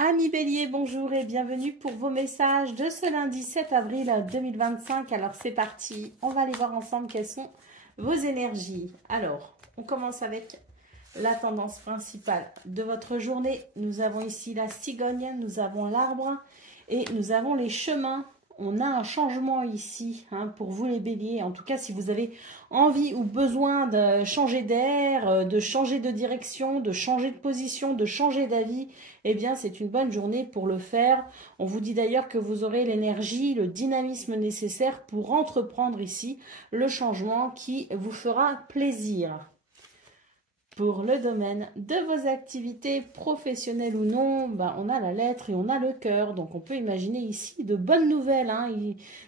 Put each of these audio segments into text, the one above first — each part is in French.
Amis Bélier, bonjour et bienvenue pour vos messages de ce lundi 7 avril 2025. Alors c'est parti, on va aller voir ensemble quelles sont vos énergies. Alors, on commence avec la tendance principale de votre journée. Nous avons ici la cigogne, nous avons l'arbre et nous avons les chemins. On a un changement ici pour vous les béliers. En tout cas, si vous avez envie ou besoin de changer d'air, de changer de direction, de changer de position, de changer d'avis, eh bien, c'est une bonne journée pour le faire. On vous dit d'ailleurs que vous aurez l'énergie, le dynamisme nécessaire pour entreprendre ici le changement qui vous fera plaisir. Pour le domaine de vos activités professionnelles ou non, on a la lettre et on a le cœur. Donc on peut imaginer ici de bonnes nouvelles,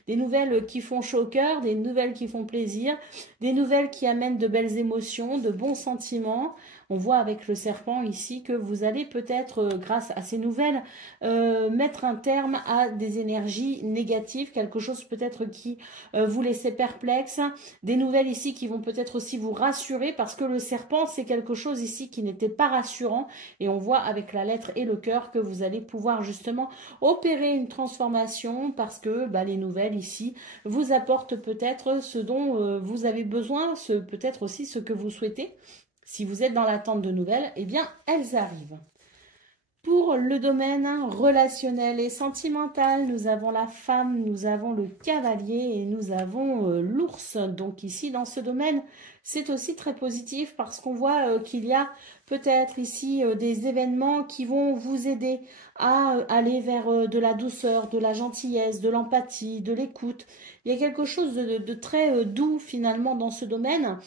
des nouvelles qui font chaud au cœur, des nouvelles qui font plaisir, des nouvelles qui amènent de belles émotions, de bons sentiments. On voit avec le serpent ici que vous allez peut-être, grâce à ces nouvelles, mettre un terme à des énergies négatives, quelque chose peut-être qui vous laissait perplexe, des nouvelles ici qui vont peut-être aussi vous rassurer parce que le serpent, c'est quelque chose ici qui n'était pas rassurant et on voit avec la lettre et le cœur que vous allez pouvoir justement opérer une transformation parce que les nouvelles ici vous apportent peut-être ce dont vous avez besoin, peut-être aussi ce que vous souhaitez. Si vous êtes dans l'attente de nouvelles, eh bien, elles arrivent. Pour le domaine relationnel et sentimental, nous avons la femme, nous avons le cavalier et nous avons l'ours. Donc ici, dans ce domaine, c'est aussi très positif parce qu'on voit qu'il y a peut-être ici des événements qui vont vous aider à aller vers de la douceur, de la gentillesse, de l'empathie, de l'écoute. Il y a quelque chose de très doux finalement dans ce domaine.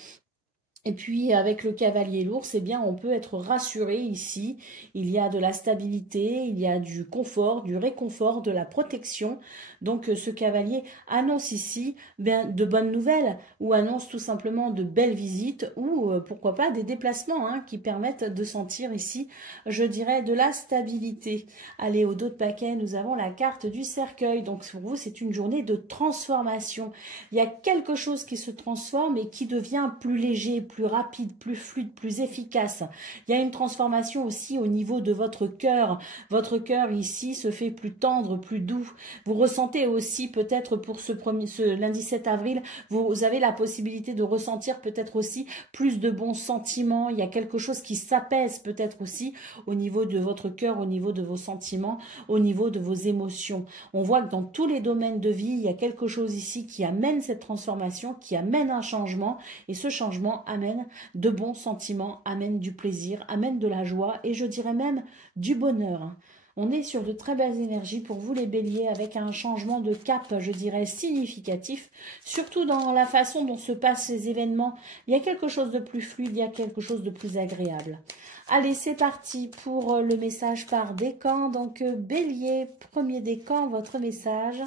Et puis avec le cavalier et l'ours, eh bien, on peut être rassuré ici. Il y a de la stabilité, il y a du confort, du réconfort, de la protection. Donc ce cavalier annonce ici de bonnes nouvelles ou annonce tout simplement de belles visites ou pourquoi pas des déplacements qui permettent de sentir ici, je dirais, de la stabilité. Allez, au dos de paquet, nous avons la carte du cercueil. Donc pour vous, c'est une journée de transformation. Il y a quelque chose qui se transforme et qui devient plus léger, plus rapide, plus fluide, plus efficace. Il y a une transformation aussi au niveau de votre cœur. Votre cœur ici se fait plus tendre, plus doux. Vous ressentez aussi peut-être pour ce lundi 7 avril, vous avez la possibilité de ressentir peut-être aussi plus de bons sentiments. Il y a quelque chose qui s'apaise peut-être aussi au niveau de votre cœur, au niveau de vos sentiments, au niveau de vos émotions. On voit que dans tous les domaines de vie, il y a quelque chose ici qui amène cette transformation, qui amène un changement et ce changement amène de bons sentiments, amène du plaisir, amène de la joie et je dirais même du bonheur. On est sur de très belles énergies pour vous les béliers avec un changement de cap, je dirais, significatif, surtout dans la façon dont se passent ces événements. Il y a quelque chose de plus fluide, il y a quelque chose de plus agréable. Allez, c'est parti pour le message par décan. Donc, bélier, premier décan, votre message.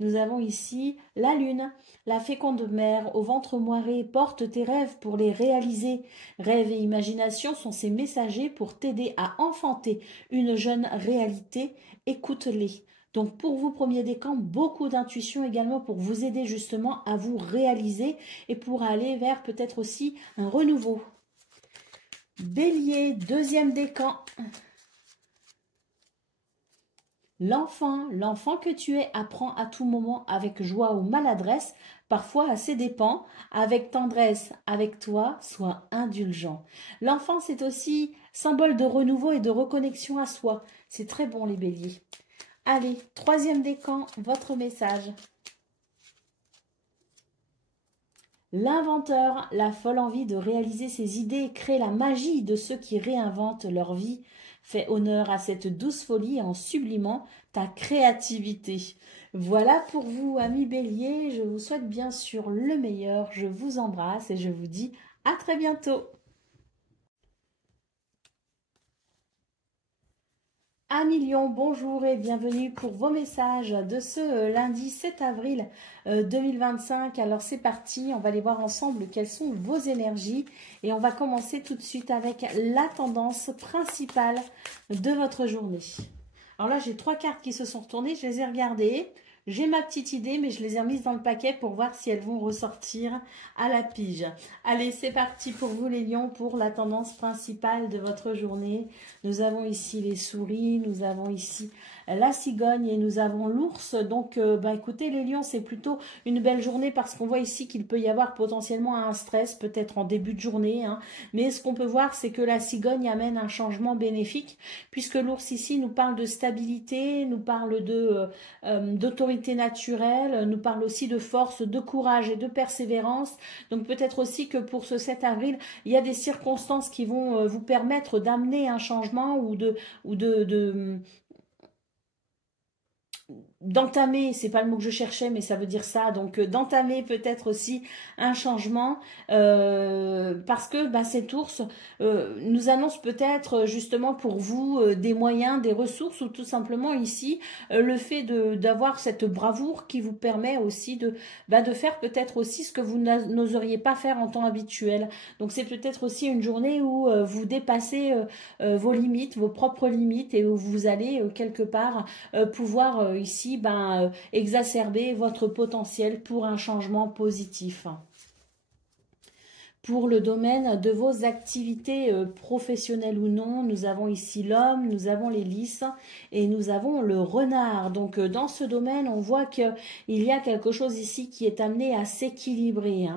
Nous avons ici la lune, la féconde mère au ventre moiré, porte tes rêves pour les réaliser. Rêves et imagination sont ces messagers pour t'aider à enfanter une jeune réalité. Écoute-les. Donc pour vous, premier décan, beaucoup d'intuition également pour vous aider justement à vous réaliser et pour aller vers peut-être aussi un renouveau. Bélier, deuxième décan. L'enfant que tu es apprend à tout moment avec joie ou maladresse, parfois à ses dépens, avec tendresse, avec toi, sois indulgent. L'enfant, c'est aussi symbole de renouveau et de reconnexion à soi. C'est très bon les béliers. Allez, troisième décan, votre message. L'inventeur, la folle envie de réaliser ses idées, crée la magie de ceux qui réinventent leur vie. Fais honneur à cette douce folie en sublimant ta créativité. Voilà pour vous, amis béliers. Je vous souhaite bien sûr le meilleur. Je vous embrasse et je vous dis à très bientôt. Amis Lion, bonjour et bienvenue pour vos messages de ce lundi 7 avril 2025. Alors c'est parti, on va aller voir ensemble quelles sont vos énergies et on va commencer tout de suite avec la tendance principale de votre journée. Alors là j'ai 3 cartes qui se sont retournées, je les ai regardées. J'ai ma petite idée, mais je les ai remises dans le paquet pour voir si elles vont ressortir à la pige. Allez, c'est parti pour vous les lions, pour la tendance principale de votre journée. Nous avons ici les souris, nous avons ici la cigogne et nous avons l'ours. Donc, écoutez les lions, c'est plutôt une belle journée parce qu'on voit ici qu'il peut y avoir potentiellement un stress, peut-être en début de journée. Mais ce qu'on peut voir, c'est que la cigogne amène un changement bénéfique puisque l'ours ici nous parle de stabilité, nous parle d'autorité naturelle, nous parle aussi de force, de courage et de persévérance. Donc peut-être aussi que pour ce 7 avril, il y a des circonstances qui vont vous permettre d'amener un changement ou d'entamer, c'est pas le mot que je cherchais, mais ça veut dire ça, donc d'entamer peut-être aussi un changement, parce que cet ours nous annonce peut-être justement pour vous des moyens, des ressources, ou tout simplement ici le fait d'avoir cette bravoure qui vous permet aussi de faire peut-être aussi ce que vous n'oseriez pas faire en temps habituel. Donc c'est peut-être aussi une journée où vous dépassez vos limites, vos propres limites, et où vous allez quelque part pouvoir ici exacerber votre potentiel pour un changement positif. Pour le domaine de vos activités professionnelles ou non, nous avons ici l'homme, nous avons les lys et nous avons le renard. Donc dans ce domaine, on voit qu'il y a quelque chose ici qui est amené à s'équilibrer.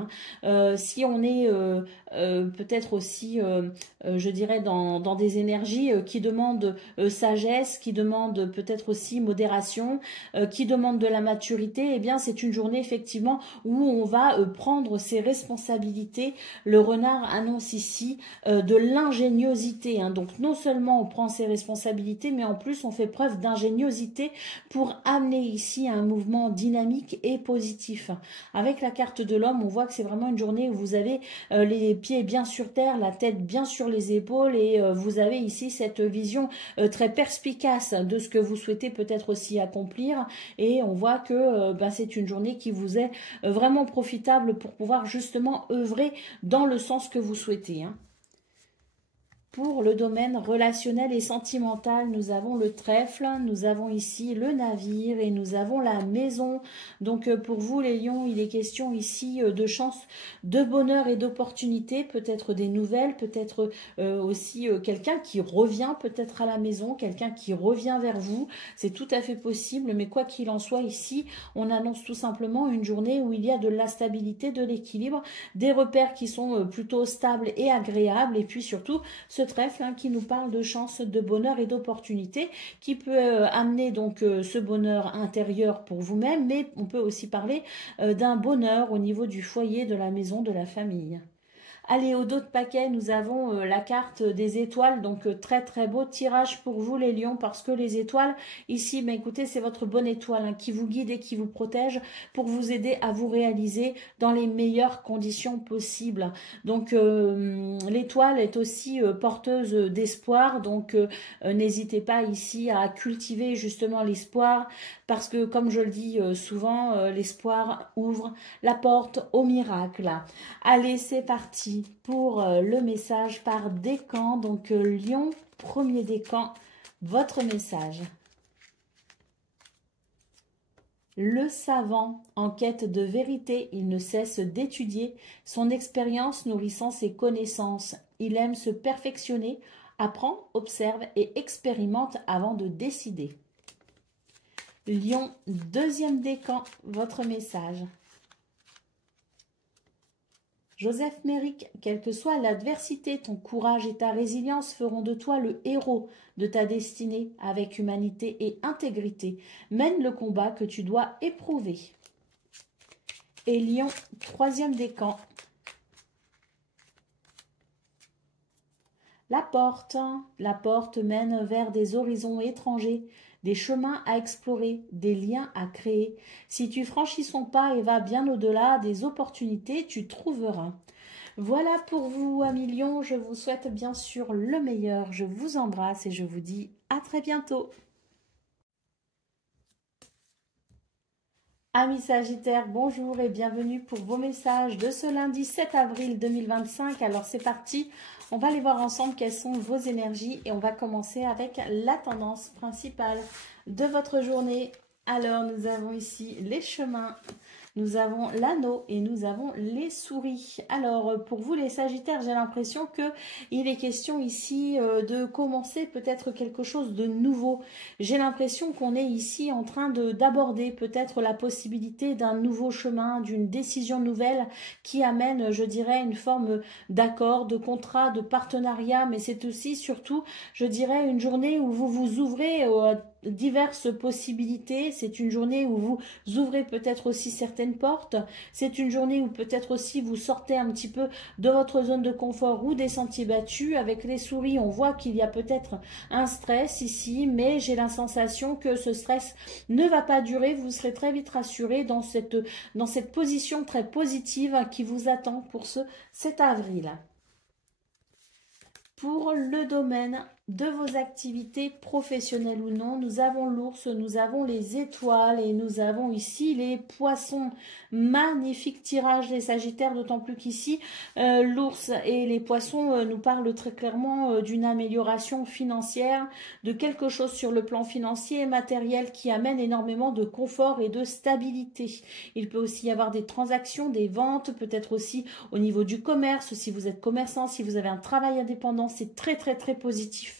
Si on est peut-être aussi, je dirais, dans des énergies qui demandent sagesse, qui demandent peut-être aussi modération, qui demandent de la maturité, eh bien c'est une journée effectivement où on va prendre ses responsabilités. Le renard annonce ici de l'ingéniosité. Donc non seulement on prend ses responsabilités, mais en plus on fait preuve d'ingéniosité pour amener ici un mouvement dynamique et positif. Avec la carte de l'homme, on voit que c'est vraiment une journée où vous avez les pieds bien sur terre, la tête bien sur les épaules, et vous avez ici cette vision très perspicace de ce que vous souhaitez peut-être aussi accomplir. Et on voit que c'est une journée qui vous est vraiment profitable pour pouvoir justement œuvrer dans le sens que vous souhaitez. Pour le domaine relationnel et sentimental, nous avons le trèfle, nous avons ici le navire et nous avons la maison. Donc pour vous les lions, il est question ici de chance, de bonheur et d'opportunités, peut-être des nouvelles, peut-être aussi quelqu'un qui revient peut-être à la maison, quelqu'un qui revient vers vous. C'est tout à fait possible, mais quoi qu'il en soit ici, on annonce tout simplement une journée où il y a de la stabilité, de l'équilibre, des repères qui sont plutôt stables et agréables, et puis surtout ce trèfle qui nous parle de chance, de bonheur et d'opportunité, qui peut amener donc ce bonheur intérieur pour vous-même, mais on peut aussi parler d'un bonheur au niveau du foyer, de la maison, de la famille. Allez, au dos de paquet, nous avons la carte des étoiles, donc très très beau tirage pour vous les lions, parce que les étoiles, ici, écoutez, c'est votre bonne étoile qui vous guide et qui vous protège pour vous aider à vous réaliser dans les meilleures conditions possibles. Donc l'étoile est aussi porteuse d'espoir, donc n'hésitez pas ici à cultiver justement l'espoir, parce que comme je le dis souvent, l'espoir ouvre la porte au miracle. Allez, c'est parti pour le message par décan. Donc lion, premier décan, votre message. Le savant, en quête de vérité, il ne cesse d'étudier, son expérience nourrissant ses connaissances. Il aime se perfectionner, apprend, observe et expérimente avant de décider. Lion, deuxième décan, votre message. Joseph Méric, quelle que soit l'adversité, ton courage et ta résilience feront de toi le héros de ta destinée. Avec humanité et intégrité, mène le combat que tu dois éprouver. Et Lion, troisième décan. La porte mène vers des horizons étrangers, des chemins à explorer, des liens à créer. Si tu franchis son pas et vas bien au-delà des opportunités, tu trouveras. Voilà pour vous, amis lions. Je vous souhaite bien sûr le meilleur. Je vous embrasse et je vous dis à très bientôt. Amis Sagittaires, bonjour et bienvenue pour vos messages de ce lundi 7 avril 2025. Alors c'est parti, on va aller voir ensemble quelles sont vos énergies et on va commencer avec la tendance principale de votre journée. Alors, nous avons ici les chemins, nous avons l'anneau et nous avons les souris. Alors, pour vous les Sagittaires, j'ai l'impression qu'il est question ici de commencer peut-être quelque chose de nouveau. J'ai l'impression qu'on est ici en train d'aborder peut-être la possibilité d'un nouveau chemin, d'une décision nouvelle qui amène, je dirais, une forme d'accord, de contrat, de partenariat, mais c'est aussi surtout, je dirais, une journée où vous vous ouvrez diverses possibilités. C'est une journée où vous ouvrez peut-être aussi certaines portes. C'est une journée où peut-être aussi vous sortez un petit peu de votre zone de confort ou des sentiers battus. Avec les souris, on voit qu'il y a peut-être un stress ici, mais j'ai la sensation que ce stress ne va pas durer. Vous serez très vite rassuré dans cette position très positive qui vous attend pour ce 7 avril. Pour le domaine de vos activités professionnelles ou non, nous avons l'ours, nous avons les étoiles et nous avons ici les poissons. Magnifique tirage les Sagittaires, d'autant plus qu'ici l'ours et les poissons nous parlent très clairement d'une amélioration financière, de quelque chose sur le plan financier et matériel qui amène énormément de confort et de stabilité. Il peut aussi y avoir des transactions, des ventes, peut-être aussi au niveau du commerce, si vous êtes commerçant, si vous avez un travail indépendant, c'est très très très positif.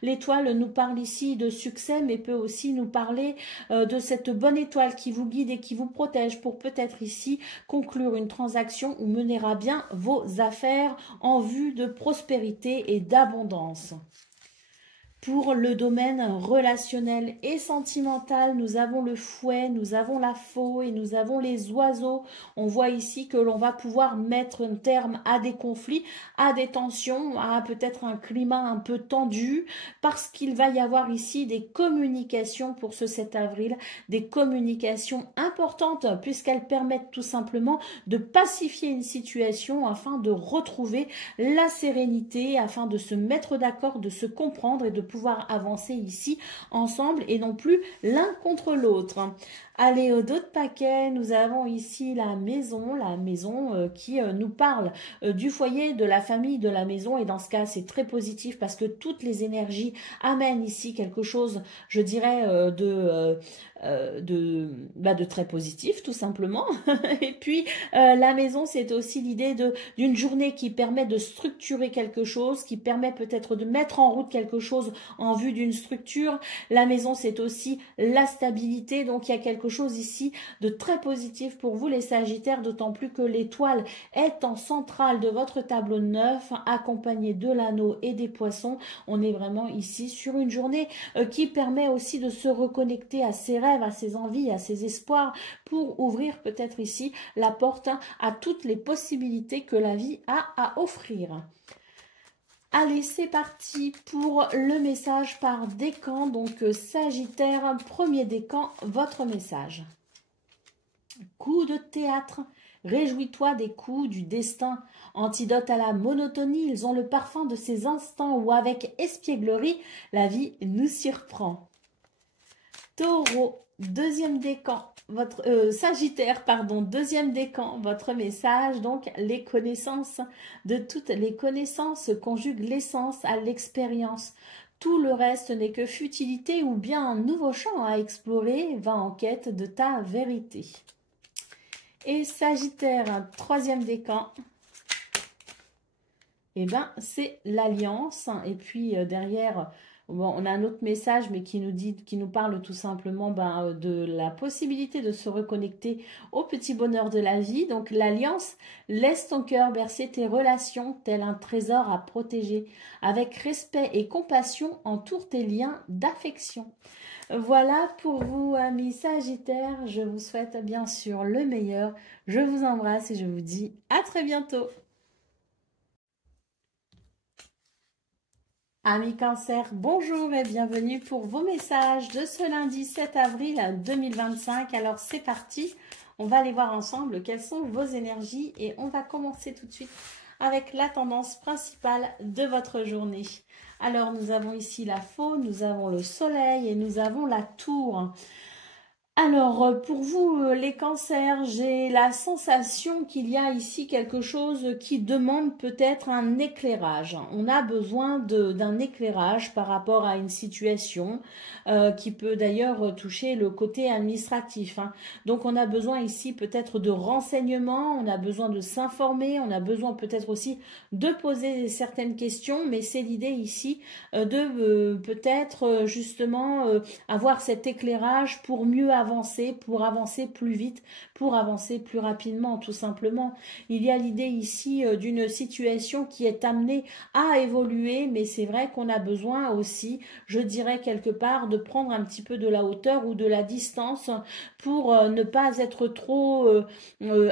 L'étoile nous parle ici de succès, mais peut aussi nous parler de cette bonne étoile qui vous guide et qui vous protège pour peut-être ici conclure une transaction ou mener à bien vos affaires en vue de prospérité et d'abondance. Pour le domaine relationnel et sentimental, nous avons le fouet, nous avons la faux et nous avons les oiseaux. On voit ici que l'on va pouvoir mettre un terme à des conflits, à des tensions, à peut-être un climat un peu tendu, parce qu'il va y avoir ici des communications pour ce 7 avril, des communications importantes puisqu'elles permettent tout simplement de pacifier une situation afin de retrouver la sérénité, afin de se mettre d'accord, de se comprendre et de pouvoir avancer ici ensemble et non plus l'un contre l'autre. Allez, d'autres paquets, nous avons ici la maison qui nous parle du foyer, de la famille, de la maison, et dans ce cas c'est très positif parce que toutes les énergies amènent ici quelque chose, je dirais, de très positif tout simplement. Et puis la maison, c'est aussi l'idée d'une journée qui permet de structurer quelque chose, qui permet peut-être de mettre en route quelque chose en vue d'une structure. La maison, c'est aussi la stabilité, donc il y a quelque chose ici de très positif pour vous les Sagittaires, d'autant plus que l'étoile est en centrale de votre tableau de 9, accompagnée de l'anneau et des poissons. On est vraiment ici sur une journée qui permet aussi de se reconnecter à ses rêves, à ses envies, à ses espoirs, pour ouvrir peut-être ici la porte à toutes les possibilités que la vie a à offrir. Allez, c'est parti pour le message par décan. Donc, Sagittaire, premier décan, votre message. Coup de théâtre. Réjouis-toi des coups du destin. Antidote à la monotonie, ils ont le parfum de ces instants où, avec espièglerie, la vie nous surprend. Taureau, deuxième décan. Sagittaire, pardon, deuxième décan, votre message, donc les connaissances, de toutes les connaissances conjuguent l'essence à l'expérience. Tout le reste n'est que futilité ou bien un nouveau champ à explorer, va en quête de ta vérité. Et Sagittaire, troisième décan, eh ben, c'est l'alliance. Et puis derrière, bon, on a un autre message, mais qui nous parle tout simplement de la possibilité de se reconnecter au petit bonheur de la vie. Donc l'alliance, laisse ton cœur bercer tes relations, tel un trésor à protéger. Avec respect et compassion, entoure tes liens d'affection. Voilà pour vous, amis Sagittaires. Je vous souhaite bien sûr le meilleur. Je vous embrasse et je vous dis à très bientôt. Amis Cancer, bonjour et bienvenue pour vos messages de ce lundi 7 avril 2025. Alors c'est parti, on va aller voir ensemble quelles sont vos énergies et on va commencer tout de suite avec la tendance principale de votre journée. Alors nous avons ici la faux, nous avons le soleil et nous avons la tour. Alors, pour vous, les cancers, j'ai la sensation qu'il y a ici quelque chose qui demande peut-être un éclairage. On a besoin d'un éclairage par rapport à une situation qui peut d'ailleurs toucher le côté administratif, hein. Donc, on a besoin ici peut-être de renseignements, on a besoin de s'informer, on a besoin peut-être aussi de poser certaines questions, mais c'est l'idée ici de peut-être justement avoir cet éclairage pour mieux avancer, pour avancer plus vite, pour avancer plus rapidement, tout simplement. Il y a l'idée ici d'une situation qui est amenée à évoluer, mais c'est vrai qu'on a besoin aussi, je dirais quelque part, de prendre un petit peu de la hauteur ou de la distance pour ne pas être trop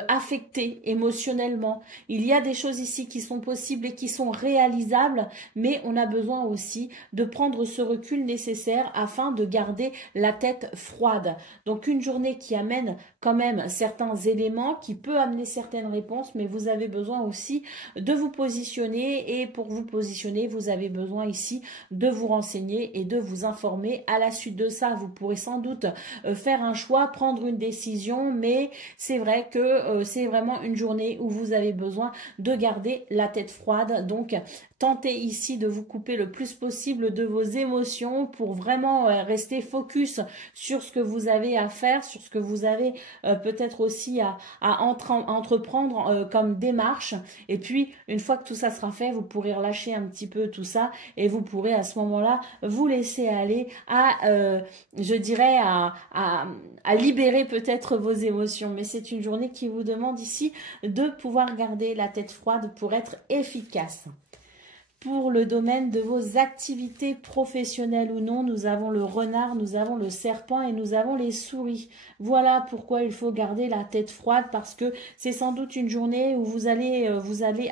affecté émotionnellement. Il y a des choses ici qui sont possibles et qui sont réalisables, mais on a besoin aussi de prendre ce recul nécessaire afin de garder la tête froide. Donc une journée qui amène quand même certains éléments, qui peut amener certaines réponses, mais vous avez besoin aussi de vous positionner, et pour vous positionner, vous avez besoin ici de vous renseigner et de vous informer. À la suite de ça, vous pourrez sans doute faire un choix, prendre une décision, mais c'est vrai que c'est vraiment une journée où vous avez besoin de garder la tête froide. Donc tentez ici de vous couper le plus possible de vos émotions pour vraiment rester focus sur ce que vous avez à faire, sur ce que vous avez peut-être aussi à entreprendre comme démarche. Et puis, une fois que tout ça sera fait, vous pourrez relâcher un petit peu tout ça et vous pourrez à ce moment-là vous laisser aller je dirais, à libérer peut-être vos émotions. Mais c'est une journée qui vous demande ici de pouvoir garder la tête froide pour être efficace. Pour le domaine de vos activités professionnelles ou non, nous avons le renard, nous avons le serpent et nous avons les souris. Voilà pourquoi il faut garder la tête froide, parce que c'est sans doute une journée où vous allez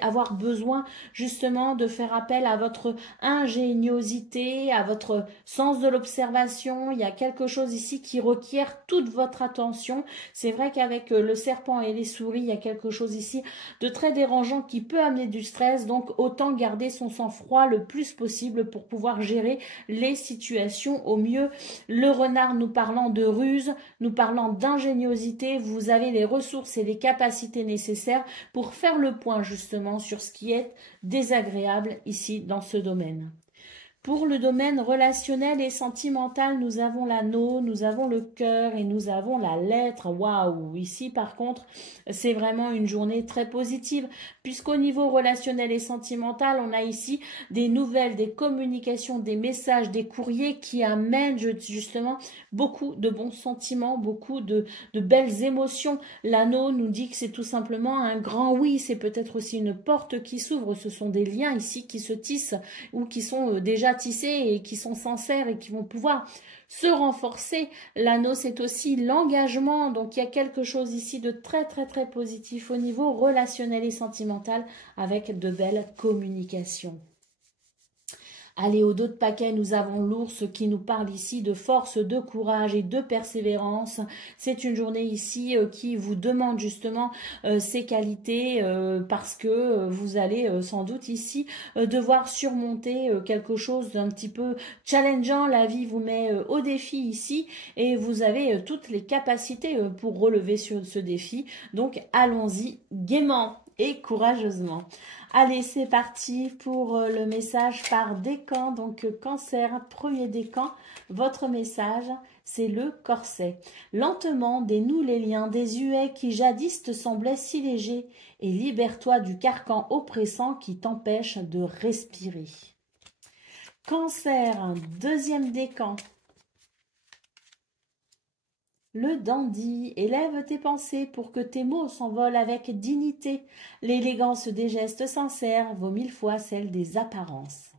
avoir besoin justement de faire appel à votre ingéniosité, à votre sens de l'observation. Il y a quelque chose ici qui requiert toute votre attention. C'est vrai qu'avec le serpent et les souris, il y a quelque chose ici de très dérangeant qui peut amener du stress, donc autant garder son sang-froid le plus possible pour pouvoir gérer les situations au mieux. Le renard nous parlant de ruse, nous parlant d'ingéniosité, vous avez les ressources et les capacités nécessaires pour faire le point justement sur ce qui est désagréable ici dans ce domaine. Pour le domaine relationnel et sentimental, nous avons l'anneau, nous avons le cœur et nous avons la lettre. Waouh! Ici, par contre, c'est vraiment une journée très positive, puisqu'au niveau relationnel et sentimental, on a ici des nouvelles, des communications, des messages, des courriers qui amènent justement beaucoup de bons sentiments, beaucoup de belles émotions. L'anneau nous dit que c'est tout simplement un grand oui, c'est peut-être aussi une porte qui s'ouvre, ce sont des liens ici qui se tissent ou qui sont déjà tissés et qui sont sincères et qui vont pouvoir se renforcer. L'anneau, c'est aussi l'engagement, donc il y a quelque chose ici de très très très positif au niveau relationnel et sentimental avec de belles communications. Allez, au dos de paquet, nous avons l'ours qui nous parle ici de force, de courage et de persévérance. C'est une journée ici qui vous demande justement ces qualités parce que vous allez sans doute ici devoir surmonter quelque chose d'un petit peu challengeant. La vie vous met au défi ici et vous avez toutes les capacités pour relever sur ce défi. Donc, allons-y gaiement et courageusement. Allez, c'est parti pour le message par décan. Donc, cancer, premier décan, votre message, c'est le corset. Lentement, dénoue les liens des huées qui jadis te semblaient si légers et libère-toi du carcan oppressant qui t'empêche de respirer. Cancer, deuxième décan. Le dandy, élève tes pensées pour que tes mots s'envolent avec dignité. L'élégance des gestes sincères vaut 1000 fois celle des apparences.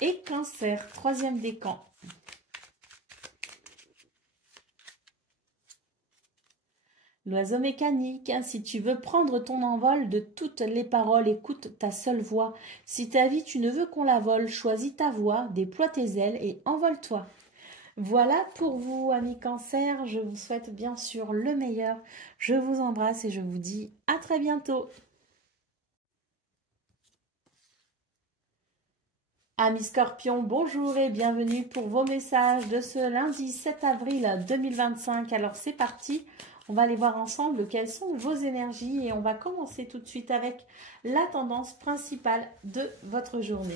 Et cancer, troisième décan. L'oiseau mécanique, si tu veux prendre ton envol de toutes les paroles, écoute ta seule voix. Si ta vie tu ne veux qu'on la vole, choisis ta voix, déploie tes ailes et envole-toi. Voilà pour vous, amis cancer. Je vous souhaite bien sûr le meilleur. Je vous embrasse et je vous dis à très bientôt. Amis Scorpions, bonjour et bienvenue pour vos messages de ce lundi 7 avril 2025. Alors c'est parti, on va aller voir ensemble quelles sont vos énergies et on va commencer tout de suite avec la tendance principale de votre journée.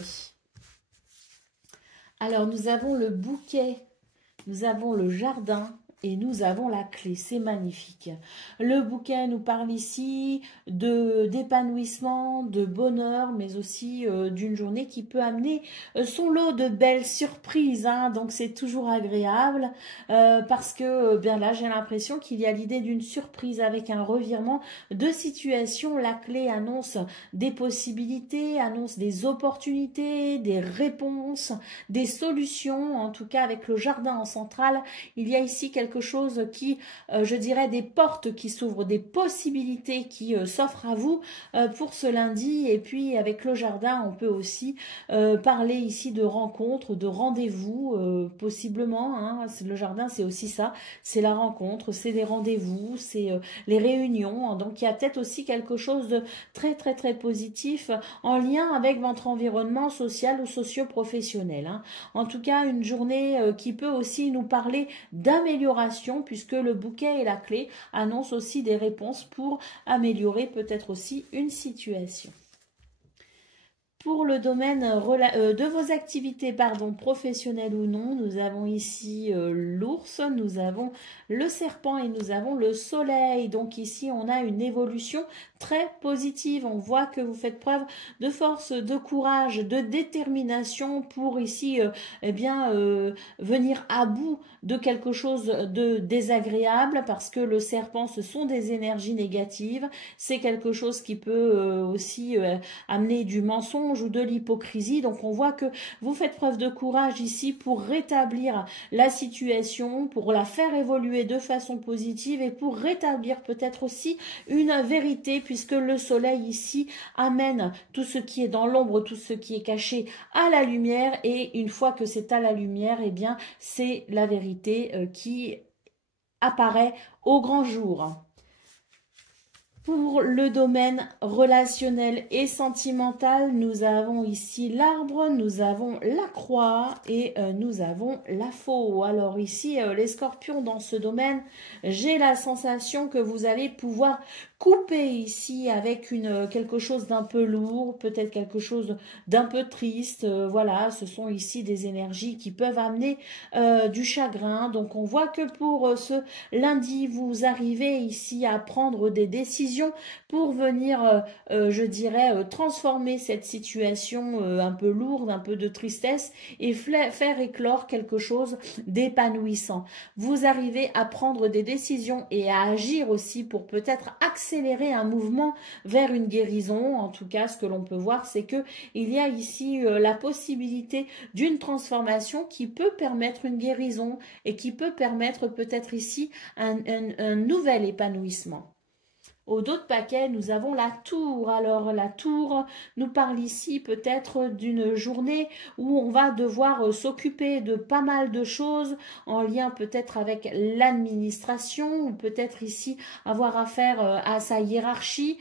Alors nous avons le bouquet, nous avons le jardin. Et nous avons la clé, c'est magnifique. Le bouquet nous parle ici d'épanouissement, de bonheur, mais aussi d'une journée qui peut amener son lot de belles surprises. Hein, donc c'est toujours agréable parce que bien là j'ai l'impression qu'il y a l'idée d'une surprise avec un revirement de situation. La clé annonce des possibilités, annonce des opportunités, des réponses, des solutions. En tout cas avec le jardin en centrale, il y a ici quelque chose qui, je dirais, des portes qui s'ouvrent, des possibilités qui s'offrent à vous pour ce lundi. Et puis avec le jardin, on peut aussi parler ici de rencontres, de rendez-vous, possiblement. Hein. Le jardin, c'est aussi ça, c'est la rencontre, c'est les rendez-vous, c'est les réunions. Donc il y a peut-être aussi quelque chose de très très très positif en lien avec votre environnement social ou socio-professionnel. Hein. En tout cas, une journée qui peut aussi nous parler d'amélioration, puisque le bouquet et la clé annoncent aussi des réponses pour améliorer peut-être aussi une situation. Pour le domaine de vos activités, professionnelles ou non, nous avons ici l'ours, nous avons le serpent et nous avons le soleil. Donc ici, on a une évolution très positive. On voit que vous faites preuve de force, de courage, de détermination pour ici venir à bout de quelque chose de désagréable, parce que le serpent, ce sont des énergies négatives. C'est quelque chose qui peut aussi amener du mensonge ou de l'hypocrisie. Donc on voit que vous faites preuve de courage ici pour rétablir la situation, pour la faire évoluer de façon positive et pour rétablir peut-être aussi une vérité, puisque le soleil ici amène tout ce qui est dans l'ombre, tout ce qui est caché à la lumière, et une fois que c'est à la lumière, eh bien c'est la vérité qui apparaît au grand jour. Pour le domaine relationnel et sentimental, nous avons ici l'arbre, nous avons la croix et nous avons la faux. Alors ici, les scorpions, dans ce domaine, j'ai la sensation que vous allez pouvoir couper ici avec quelque chose d'un peu lourd, peut-être quelque chose d'un peu triste. Voilà, ce sont ici des énergies qui peuvent amener du chagrin. Donc on voit que pour ce lundi, vous arrivez ici à prendre des décisions pour venir, je dirais, transformer cette situation un peu lourde, un peu de tristesse, et faire éclore quelque chose d'épanouissant. Vous arrivez à prendre des décisions et à agir aussi pour peut-être accélérer un mouvement vers une guérison. En tout cas, ce que l'on peut voir, c'est que il y a ici la possibilité d'une transformation qui peut permettre une guérison et qui peut permettre peut-être ici un nouvel épanouissement. Au dos de paquet, nous avons la tour. Alors, la tour nous parle ici peut-être d'une journée où on va devoir s'occuper de pas mal de choses en lien peut-être avec l'administration, ou peut-être ici avoir affaire à sa hiérarchie.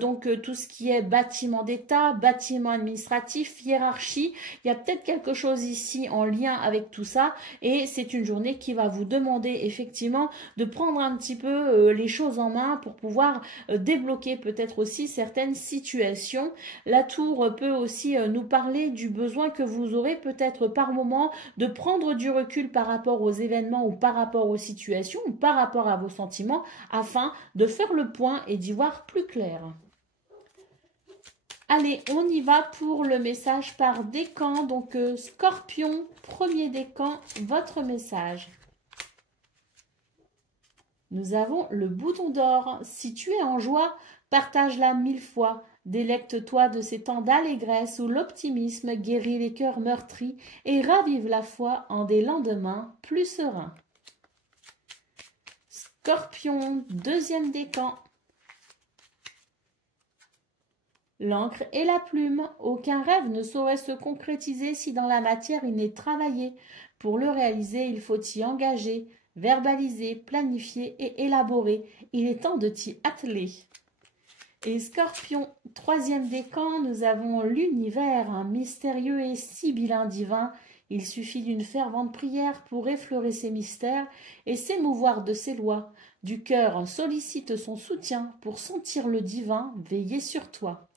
Donc, tout ce qui est bâtiment d'État, bâtiment administratif, hiérarchie. Il y a peut-être quelque chose ici en lien avec tout ça. Et c'est une journée qui va vous demander effectivement de prendre un petit peu les choses en main pour pouvoir débloquer peut-être aussi certaines situations. La tour peut aussi nous parler du besoin que vous aurez peut-être par moment de prendre du recul par rapport aux événements ou par rapport aux situations ou par rapport à vos sentiments, afin de faire le point et d'y voir plus clair. Allez, on y va pour le message par décan. Donc Scorpion, premier décan, votre message. Nous avons le bouton d'or. Si tu es en joie, partage-la 1000 fois. Délecte-toi de ces temps d'allégresse où l'optimisme guérit les cœurs meurtris et ravive la foi en des lendemains plus sereins. Scorpion, deuxième décan. L'encre et la plume. Aucun rêve ne saurait se concrétiser si dans la matière il n'est travaillé. Pour le réaliser, il faut y engager, verbaliser, planifier et élaborer. Il est temps de t'y atteler. Et Scorpion, troisième décan, nous avons l'univers, un mystérieux et sibyllin divin. Il suffit d'une fervente prière pour effleurer ces mystères et s'émouvoir de ses lois. Du cœur sollicite son soutien pour sentir le divin veiller sur toi.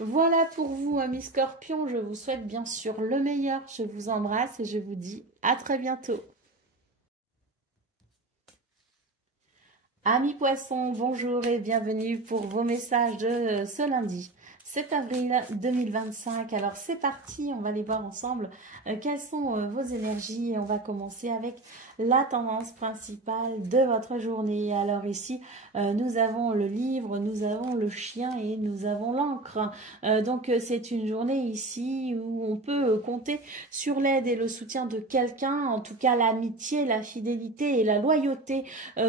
Voilà pour vous, amis Scorpions. Je vous souhaite bien sûr le meilleur. Je vous embrasse et je vous dis à très bientôt. Amis Poissons, bonjour et bienvenue pour vos messages de ce lundi 7 avril 2025. Alors c'est parti, on va aller voir ensemble quelles sont vos énergies et on va commencer avec la tendance principale de votre journée. Alors ici, nous avons le livre, nous avons le chien et nous avons l'encre. Donc c'est une journée ici où on peut compter sur l'aide et le soutien de quelqu'un. En tout cas, l'amitié, la fidélité et la loyauté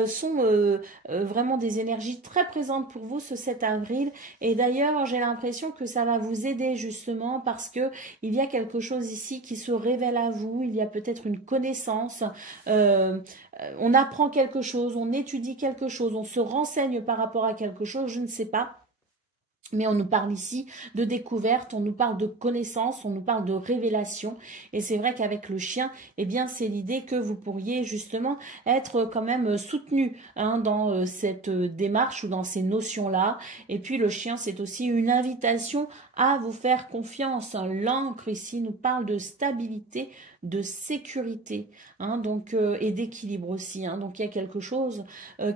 sont vraiment des énergies très présentes pour vous ce 7 avril. Et d'ailleurs, j'ai l'impression que ça va vous aider justement parce que il y a quelque chose ici qui se révèle à vous. Il y a peut-être une connaissance. On apprend quelque chose, on étudie quelque chose, on se renseigne par rapport à quelque chose, je ne sais pas. Mais on nous parle ici de découverte, on nous parle de connaissance, on nous parle de révélation. Et c'est vrai qu'avec le chien, eh bien, c'est l'idée que vous pourriez justement être quand même soutenu dans cette démarche ou dans ces notions-là. Et puis le chien, c'est aussi une invitation à vous faire confiance. L'encre ici nous parle de stabilité, de sécurité, donc, et d'équilibre aussi. Donc il y a quelque chose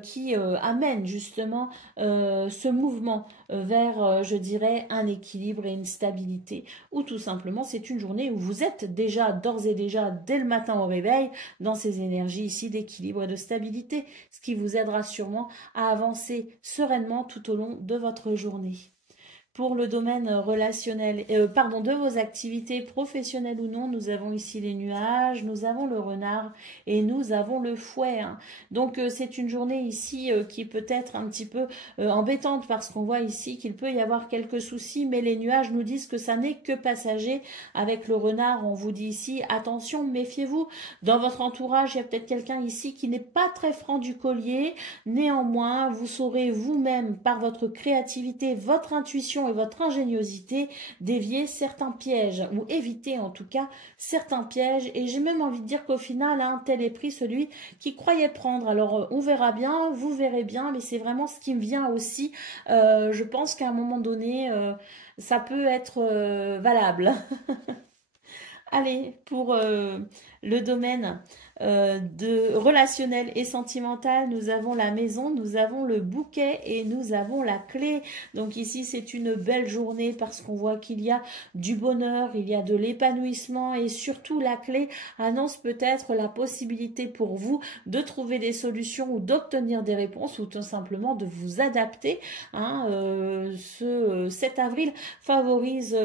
qui amène justement ce mouvement vers, je dirais, un équilibre et une stabilité, ou tout simplement c'est une journée où vous êtes déjà, d'ores et déjà, dès le matin au réveil, dans ces énergies ici d'équilibre et de stabilité, ce qui vous aidera sûrement à avancer sereinement tout au long de votre journée. Pour le domaine relationnel, de vos activités professionnelles ou non, nous avons ici les nuages, nous avons le renard et nous avons le fouet. Donc c'est une journée ici qui peut être un petit peu embêtante parce qu'on voit ici qu'il peut y avoir quelques soucis, mais les nuages nous disent que ça n'est que passager. Avec le renard, on vous dit ici, attention, méfiez-vous. Dans votre entourage, il y a peut-être quelqu'un ici qui n'est pas très franc du collier. Néanmoins, vous saurez vous-même, par votre créativité, votre intuition et votre ingéniosité, dévier certains pièges, ou éviter en tout cas certains pièges. Et j'ai même envie de dire qu'au final, tel est pris celui qui croyait prendre. Alors on verra bien, vous verrez bien, mais c'est vraiment ce qui me vient aussi. Je pense qu'à un moment donné, ça peut être valable. Allez, pour le domaine de relationnel et sentimental, nous avons la maison, nous avons le bouquet et nous avons la clé. Donc ici, c'est une belle journée parce qu'on voit qu'il y a du bonheur, il y a de l'épanouissement et surtout la clé annonce peut-être la possibilité pour vous de trouver des solutions ou d'obtenir des réponses ou tout simplement de vous adapter. Ce 7 avril favorise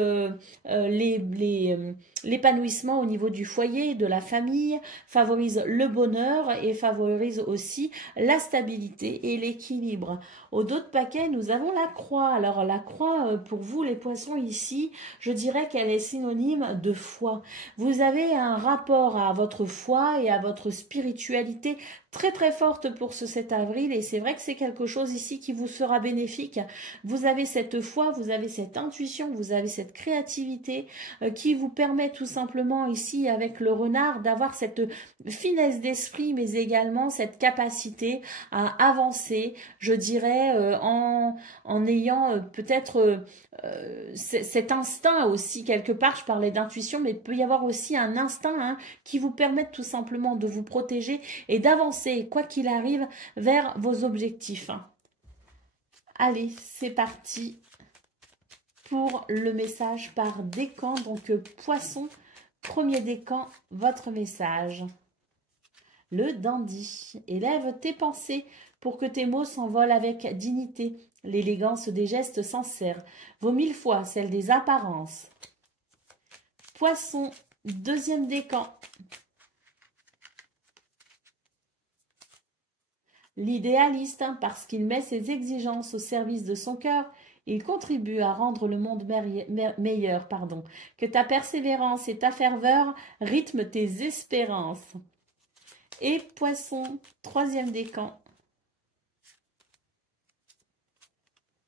l'épanouissement au niveau du foyer, de la famille, favorise le bonheur et favorise aussi la stabilité et l'équilibre. Au dos de paquet, nous avons la croix. Alors la croix, pour vous les poissons ici, je dirais qu'elle est synonyme de foi. Vous avez un rapport à votre foi et à votre spiritualité très très forte pour ce 7 avril et c'est vrai que c'est quelque chose ici qui vous sera bénéfique. Vous avez cette foi, vous avez cette intuition, vous avez cette créativité qui vous permet tout simplement ici avec le renard d'avoir cette finesse d'esprit mais également cette capacité à avancer, je dirais en ayant peut-être cet instinct aussi quelque part. Je parlais d'intuition mais il peut y avoir aussi un instinct qui vous permet tout simplement de vous protéger et d'avancer quoi qu'il arrive vers vos objectifs. Allez, c'est parti pour le message par décan. Donc poisson, premier décan, votre message. Le dandy. Élève tes pensées pour que tes mots s'envolent avec dignité. L'élégance des gestes sincères vaut 1000 fois celle des apparences. Poisson, deuxième décan. L'idéaliste, parce qu'il met ses exigences au service de son cœur, il contribue à rendre le monde meilleur. Que ta persévérance et ta ferveur rythment tes espérances. Et poisson, troisième décan.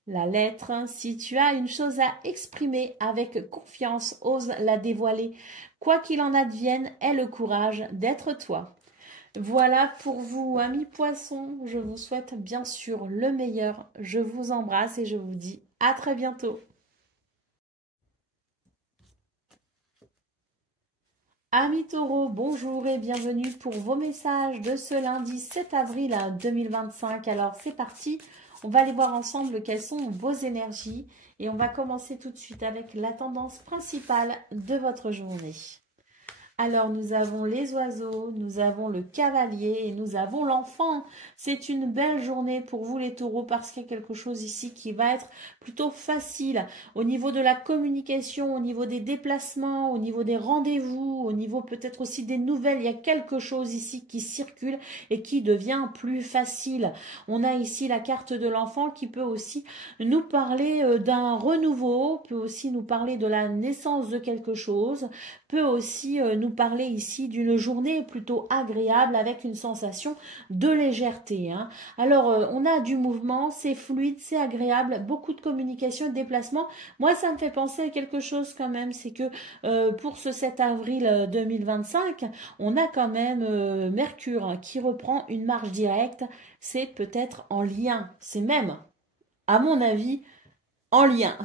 La lettre, si tu as une chose à exprimer avec confiance, ose la dévoiler. Quoi qu'il en advienne, aie le courage d'être toi. Voilà pour vous, amis poissons. Je vous souhaite bien sûr le meilleur. Je vous embrasse et je vous dis à très bientôt. Amis taureaux, bonjour et bienvenue pour vos messages de ce lundi 7 avril 2025. Alors c'est parti, on va aller voir ensemble quelles sont vos énergies et on va commencer tout de suite avec la tendance principale de votre journée. Alors, nous avons les oiseaux, nous avons le cavalier et nous avons l'enfant. C'est une belle journée pour vous les taureaux parce qu'il y a quelque chose ici qui va être plutôt facile au niveau de la communication, au niveau des déplacements, au niveau des rendez-vous, au niveau peut-être aussi des nouvelles. Il y a quelque chose ici qui circule et qui devient plus facile. On a ici la carte de l'enfant qui peut aussi nous parler d'un renouveau, peut aussi nous parler de la naissance de quelque chose, peut aussi nous parler ici d'une journée plutôt agréable avec une sensation de légèreté. Hein. Alors, on a du mouvement, c'est fluide, c'est agréable, beaucoup de communication et de déplacement. Moi, ça me fait penser à quelque chose quand même, c'est que pour ce 7 avril 2025, on a quand même Mercure qui reprend une marche directe. C'est peut-être en lien, c'est même, à mon avis, en lien.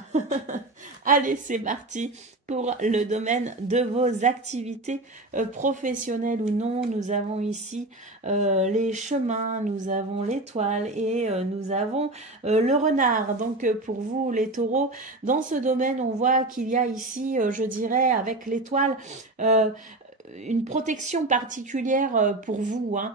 Allez, c'est parti pour le domaine de vos activités professionnelles ou non. Nous avons ici les chemins, nous avons l'étoile et nous avons le renard. Donc pour vous les taureaux, dans ce domaine, on voit qu'il y a ici, je dirais, avec l'étoile, une protection particulière pour vous. Hein.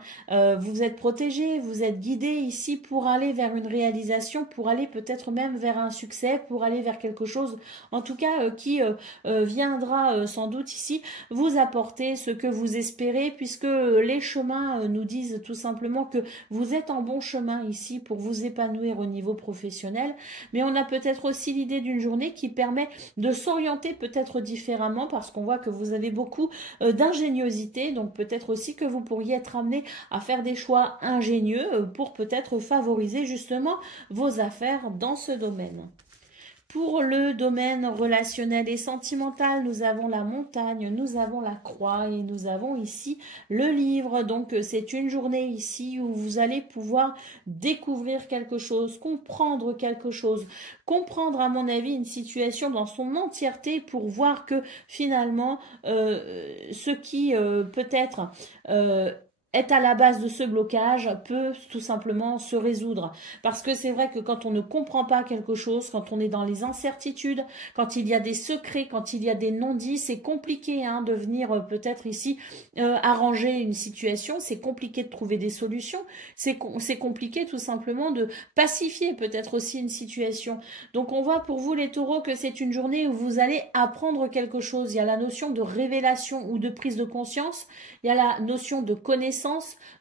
Vous êtes protégé, vous êtes guidé ici pour aller vers une réalisation, pour aller peut-être même vers un succès, pour aller vers quelque chose, en tout cas qui viendra sans doute ici vous apporter ce que vous espérez, puisque les chemins nous disent tout simplement que vous êtes en bon chemin ici pour vous épanouir au niveau professionnel, mais on a peut-être aussi l'idée d'une journée qui permet de s'orienter peut-être différemment, parce qu'on voit que vous avez beaucoup d'ingéniosité, donc peut-être aussi que vous pourriez être amené à faire des choix ingénieux pour peut-être favoriser justement vos affaires dans ce domaine. Pour le domaine relationnel et sentimental, nous avons la montagne, nous avons la croix et nous avons ici le livre. Donc c'est une journée ici où vous allez pouvoir découvrir quelque chose, comprendre quelque chose, comprendre à mon avis une situation dans son entièreté pour voir que finalement ce qui peut-être est à la base de ce blocage peut tout simplement se résoudre. Parce que c'est vrai que quand on ne comprend pas quelque chose, quand on est dans les incertitudes, quand il y a des secrets, quand il y a des non-dits, c'est compliqué hein, de venir peut-être ici arranger une situation, c'est compliqué de trouver des solutions, c'est compliqué tout simplement de pacifier peut-être aussi une situation. Donc on voit pour vous les taureaux que c'est une journée où vous allez apprendre quelque chose. Il y a la notion de révélation ou de prise de conscience, il y a la notion de connaissance,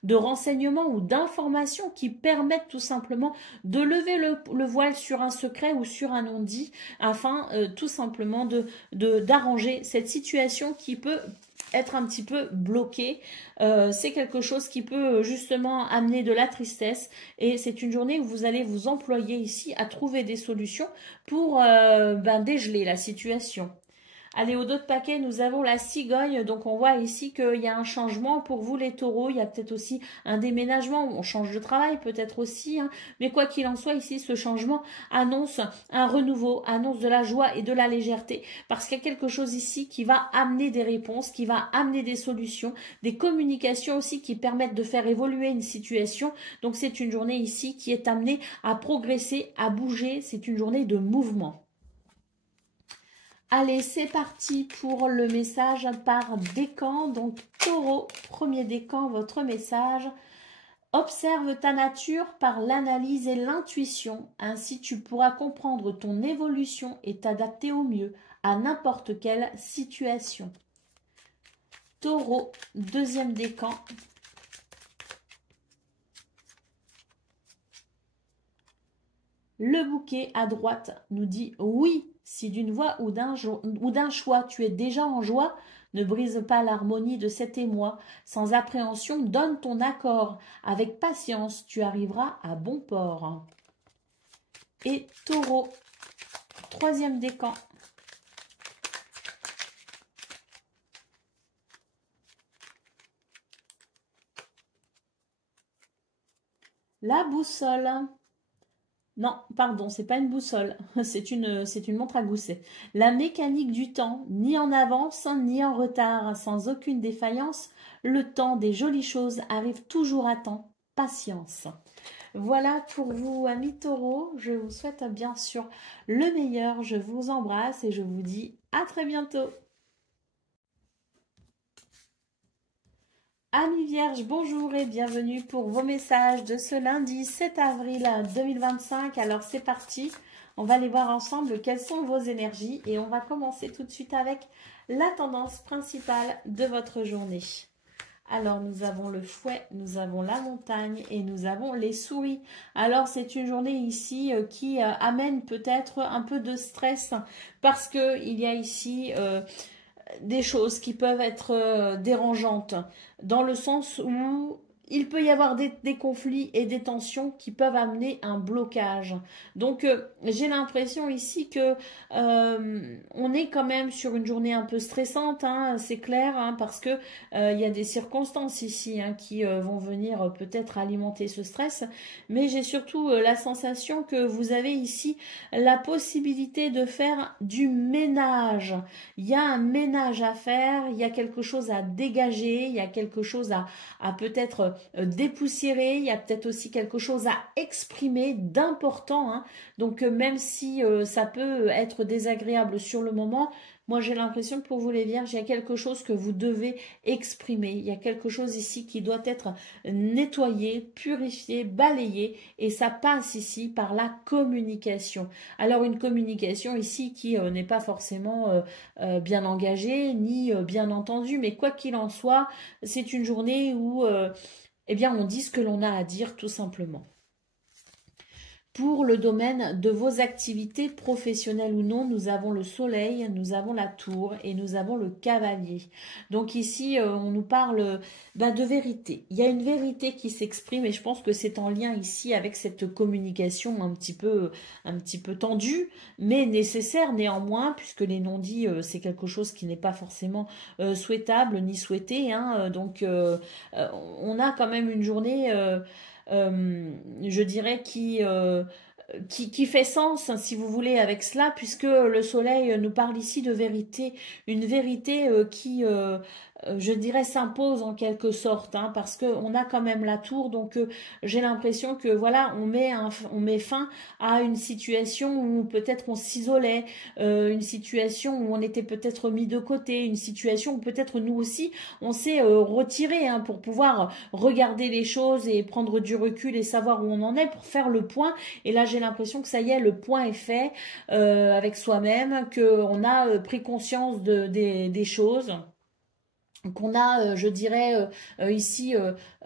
de renseignements ou d'informations qui permettent tout simplement de lever le voile sur un secret ou sur un non-dit afin tout simplement d'arranger cette situation qui peut être un petit peu bloquée. C'est quelque chose qui peut justement amener de la tristesse et c'est une journée où vous allez vous employer ici à trouver des solutions pour dégeler la situation. Allez, au dos de paquet, nous avons la cigogne. Donc, on voit ici qu'il y a un changement pour vous, les taureaux. Il y a peut-être aussi un déménagement. On change de travail, peut-être aussi. Hein. Mais quoi qu'il en soit, ici, ce changement annonce un renouveau, annonce de la joie et de la légèreté. Parce qu'il y a quelque chose ici qui va amener des réponses, qui va amener des solutions, des communications aussi qui permettent de faire évoluer une situation. Donc, c'est une journée ici qui est amenée à progresser, à bouger. C'est une journée de mouvement. Allez, c'est parti pour le message par décan. Donc, taureau, premier décan, votre message. Observe ta nature par l'analyse et l'intuition. Ainsi, tu pourras comprendre ton évolution et t'adapter au mieux à n'importe quelle situation. Taureau, deuxième décan. Le bouquet à droite nous dit oui. Si d'une voix ou d'un choix tu es déjà en joie, ne brise pas l'harmonie de cet émoi. Sans appréhension, donne ton accord. Avec patience, tu arriveras à bon port. et Taureau. Troisième décan. La boussole. Non, pardon, c'est pas une boussole, c'est une montre à gousset. La mécanique du temps, ni en avance, ni en retard, sans aucune défaillance, le temps des jolies choses arrive toujours à temps. Patience. Voilà pour vous, amis taureaux. Je vous souhaite bien sûr le meilleur. Je vous embrasse et je vous dis à très bientôt. Amis Vierges, bonjour et bienvenue pour vos messages de ce lundi 7 avril 2025. Alors c'est parti, on va aller voir ensemble quelles sont vos énergies et on va commencer tout de suite avec la tendance principale de votre journée. Alors nous avons le fouet, nous avons la montagne et nous avons les souris. Alors c'est une journée ici qui amène peut-être un peu de stress parce que il y a ici des choses qui peuvent être dérangeantes, dans le sens où il peut y avoir des conflits et des tensions qui peuvent amener un blocage. Donc j'ai l'impression ici que on est quand même sur une journée un peu stressante, hein, c'est clair, hein, parce que il y a des circonstances ici hein, qui vont venir peut-être alimenter ce stress, mais j'ai surtout la sensation que vous avez ici la possibilité de faire du ménage. Il y a un ménage à faire, il y a quelque chose à dégager, il y a quelque chose à peut-être dépoussiérer, il y a peut-être aussi quelque chose à exprimer d'important, hein. Donc même si ça peut être désagréable sur le moment, moi j'ai l'impression que pour vous les vierges, il y a quelque chose que vous devez exprimer, il y a quelque chose ici qui doit être nettoyé, purifié, balayé, et ça passe ici par la communication. Alors une communication ici qui n'est pas forcément bien engagée, ni bien entendue, mais quoi qu'il en soit, c'est une journée où eh bien, on dit ce que l'on a à dire tout simplement. Pour le domaine de vos activités professionnelles ou non, nous avons le soleil, nous avons la tour et nous avons le cavalier. Donc ici, on nous parle de vérité. Il y a une vérité qui s'exprime et je pense que c'est en lien ici avec cette communication un petit peu tendue, mais nécessaire néanmoins, puisque les non-dits, c'est quelque chose qui n'est pas forcément souhaitable ni souhaité, hein. Donc, on a quand même une journée... je dirais qui fait sens, hein, si vous voulez, avec cela, puisque le soleil nous parle ici de vérité, une vérité qui, je dirais, s'impose en quelque sorte, hein, parce qu'on a quand même la tour, donc j'ai l'impression que, voilà, on met fin à une situation où peut-être on s'isolait, une situation où on était peut-être mis de côté, une situation où peut-être nous aussi, on s'est retiré hein, pour pouvoir regarder les choses et prendre du recul et savoir où on en est pour faire le point. Et là, j'ai l'impression que ça y est, le point est fait avec soi-même, qu'on a pris conscience des choses, qu'on a, je dirais, ici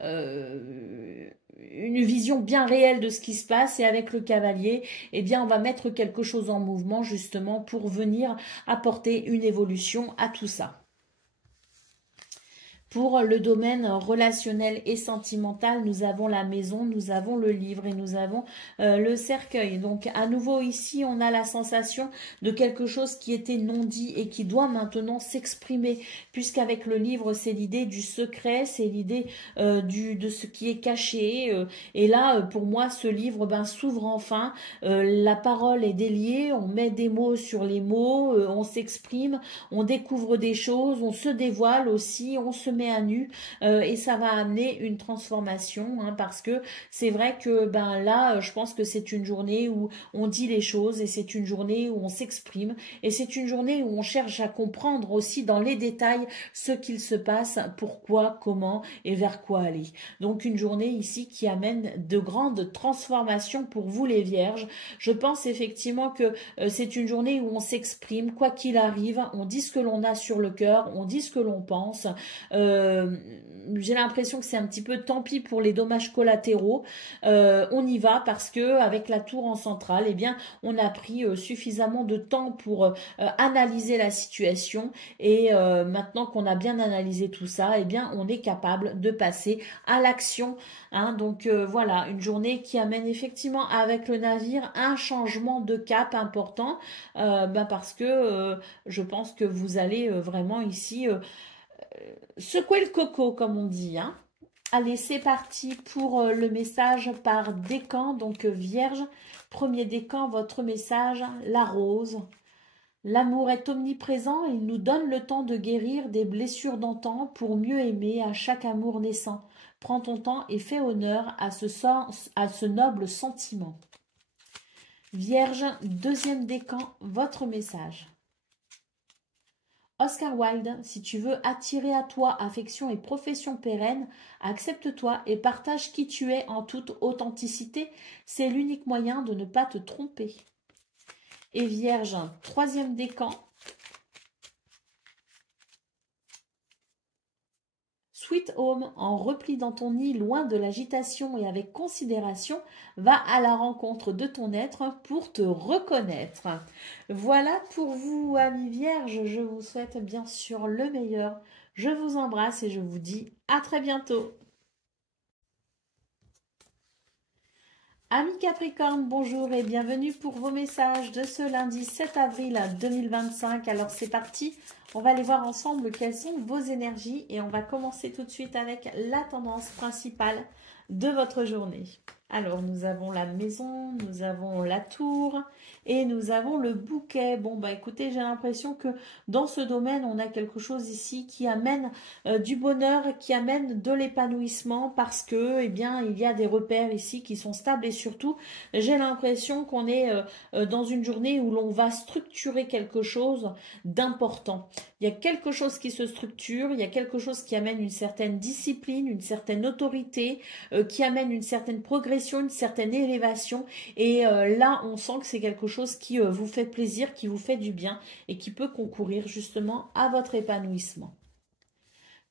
une vision bien réelle de ce qui se passe. Et avec le cavalier, eh bien, on va mettre quelque chose en mouvement justement pour venir apporter une évolution à tout ça. Pour le domaine relationnel et sentimental, nous avons la maison, nous avons le livre et nous avons le cercueil. Donc à nouveau ici, on a la sensation de quelque chose qui était non dit et qui doit maintenant s'exprimer, puisqu'avec le livre, c'est l'idée du secret, c'est l'idée de ce qui est caché. Et là, pour moi, ce livre s'ouvre enfin. La parole est déliée, on met des mots sur les mots, on s'exprime, on découvre des choses, on se dévoile aussi, on se met à nu et ça va amener une transformation hein, parce que c'est vrai que là je pense que c'est une journée où on dit les choses et c'est une journée où on s'exprime et c'est une journée où on cherche à comprendre aussi dans les détails ce qu'il se passe, pourquoi, comment et vers quoi aller. Donc une journée ici qui amène de grandes transformations pour vous les vierges. Je pense effectivement que c'est une journée où on s'exprime, quoi qu'il arrive, on dit ce que l'on a sur le cœur, on dit ce que l'on pense. j'ai l'impression que c'est un petit peu tant pis pour les dommages collatéraux. On y va parce que avec la tour en centrale, eh bien, on a pris suffisamment de temps pour analyser la situation et maintenant qu'on a bien analysé tout ça, eh bien, on est capable de passer à l'action. Hein. Donc voilà, une journée qui amène effectivement avec le navire un changement de cap important parce que je pense que vous allez vraiment ici secouer le coco, comme on dit. Hein. Allez, c'est parti pour le message par décan. Donc, Vierge, premier décan, votre message, la rose. L'amour est omniprésent, il nous donne le temps de guérir des blessures d'antan pour mieux aimer à chaque amour naissant. Prends ton temps et fais honneur à ce noble sentiment. Vierge, deuxième décan, votre message. Oscar Wilde, si tu veux attirer à toi affection et profession pérenne, accepte-toi et partage qui tu es en toute authenticité. C'est l'unique moyen de ne pas te tromper. Et Vierge, troisième décan. Sweet Home, en repli dans ton nid, loin de l'agitation et avec considération, va à la rencontre de ton être pour te reconnaître. Voilà pour vous, amis vierges. Je vous souhaite bien sûr le meilleur. Je vous embrasse et je vous dis à très bientôt. Amis Capricorne, bonjour et bienvenue pour vos messages de ce lundi 7 avril 2025. Alors c'est parti, on va aller voir ensemble quelles sont vos énergies et on va commencer tout de suite avec la tendance principale de votre journée. Alors nous avons la maison, nous avons la tour et nous avons le bouquet. Bon bah écoutez, j'ai l'impression que dans ce domaine on a quelque chose ici qui amène du bonheur, qui amène de l'épanouissement parce que eh bien il y a des repères ici qui sont stables et surtout j'ai l'impression qu'on est dans une journée où l'on va structurer quelque chose d'important. Il y a quelque chose qui se structure, il y a quelque chose qui amène une certaine discipline, une certaine autorité, qui amène une certaine progression, une certaine élévation. Et là, on sent que c'est quelque chose qui vous fait plaisir, qui vous fait du bien et qui peut concourir justement à votre épanouissement.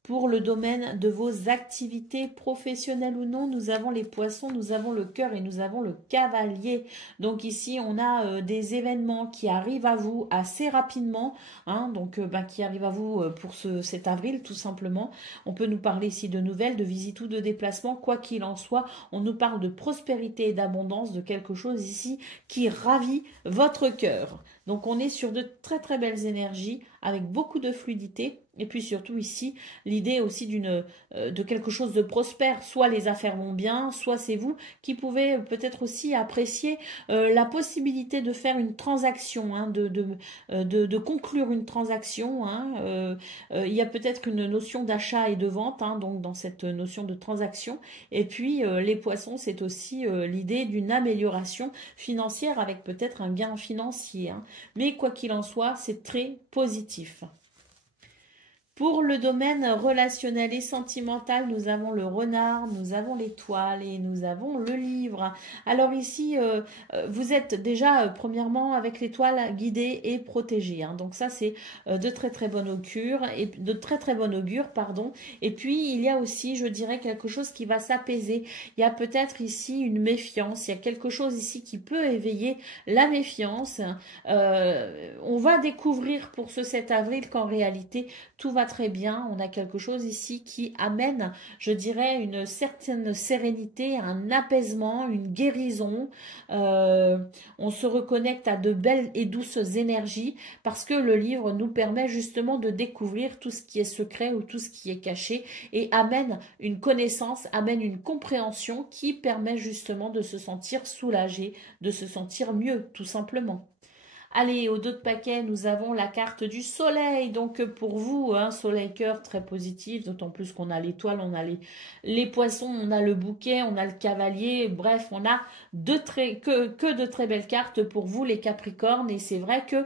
Pour le domaine de vos activités professionnelles ou non, nous avons les poissons, nous avons le cœur et nous avons le cavalier. Donc ici, on a des événements qui arrivent à vous assez rapidement, hein, donc qui arrivent à vous pour cet avril tout simplement. On peut nous parler ici de nouvelles, de visites ou de déplacements. Quoi qu'il en soit, on nous parle de prospérité et d'abondance, de quelque chose ici qui ravit votre cœur. Donc on est sur de très très belles énergies avec beaucoup de fluidité. Et puis surtout ici, l'idée aussi de quelque chose de prospère. Soit les affaires vont bien, soit c'est vous qui pouvez peut-être aussi apprécier la possibilité de faire une transaction, hein, de conclure une transaction. Hein. Il y a peut-être une notion d'achat et de vente, hein, donc dans cette notion de transaction. Et puis les poissons, c'est aussi l'idée d'une amélioration financière avec peut-être un gain financier. Hein. Mais quoi qu'il en soit, c'est très positif. Pour le domaine relationnel et sentimental, nous avons le renard, nous avons l'étoile et nous avons le livre. Alors ici, vous êtes déjà, premièrement, avec l'étoile guidée et protégée. Hein. Donc ça, c'est de très très bon augure. Et puis, il y a aussi, je dirais, quelque chose qui va s'apaiser. Il y a peut-être ici une méfiance. Il y a quelque chose ici qui peut éveiller la méfiance. On va découvrir pour ce 7 avril qu'en réalité, tout va très bien, on a quelque chose ici qui amène, je dirais, une certaine sérénité, un apaisement, une guérison. On se reconnecte à de belles et douces énergies parce que le livre nous permet justement de découvrir tout ce qui est secret ou tout ce qui est caché et amène une connaissance, amène une compréhension qui permet justement de se sentir soulagé, de se sentir mieux, tout simplement. Allez, au dos de paquet, nous avons la carte du soleil. Donc, pour vous, hein, soleil cœur, très positif, d'autant plus qu'on a l'étoile, on a les poissons, on a le bouquet, on a le cavalier. Bref, on a que de très belles cartes pour vous, les capricornes. Et c'est vrai que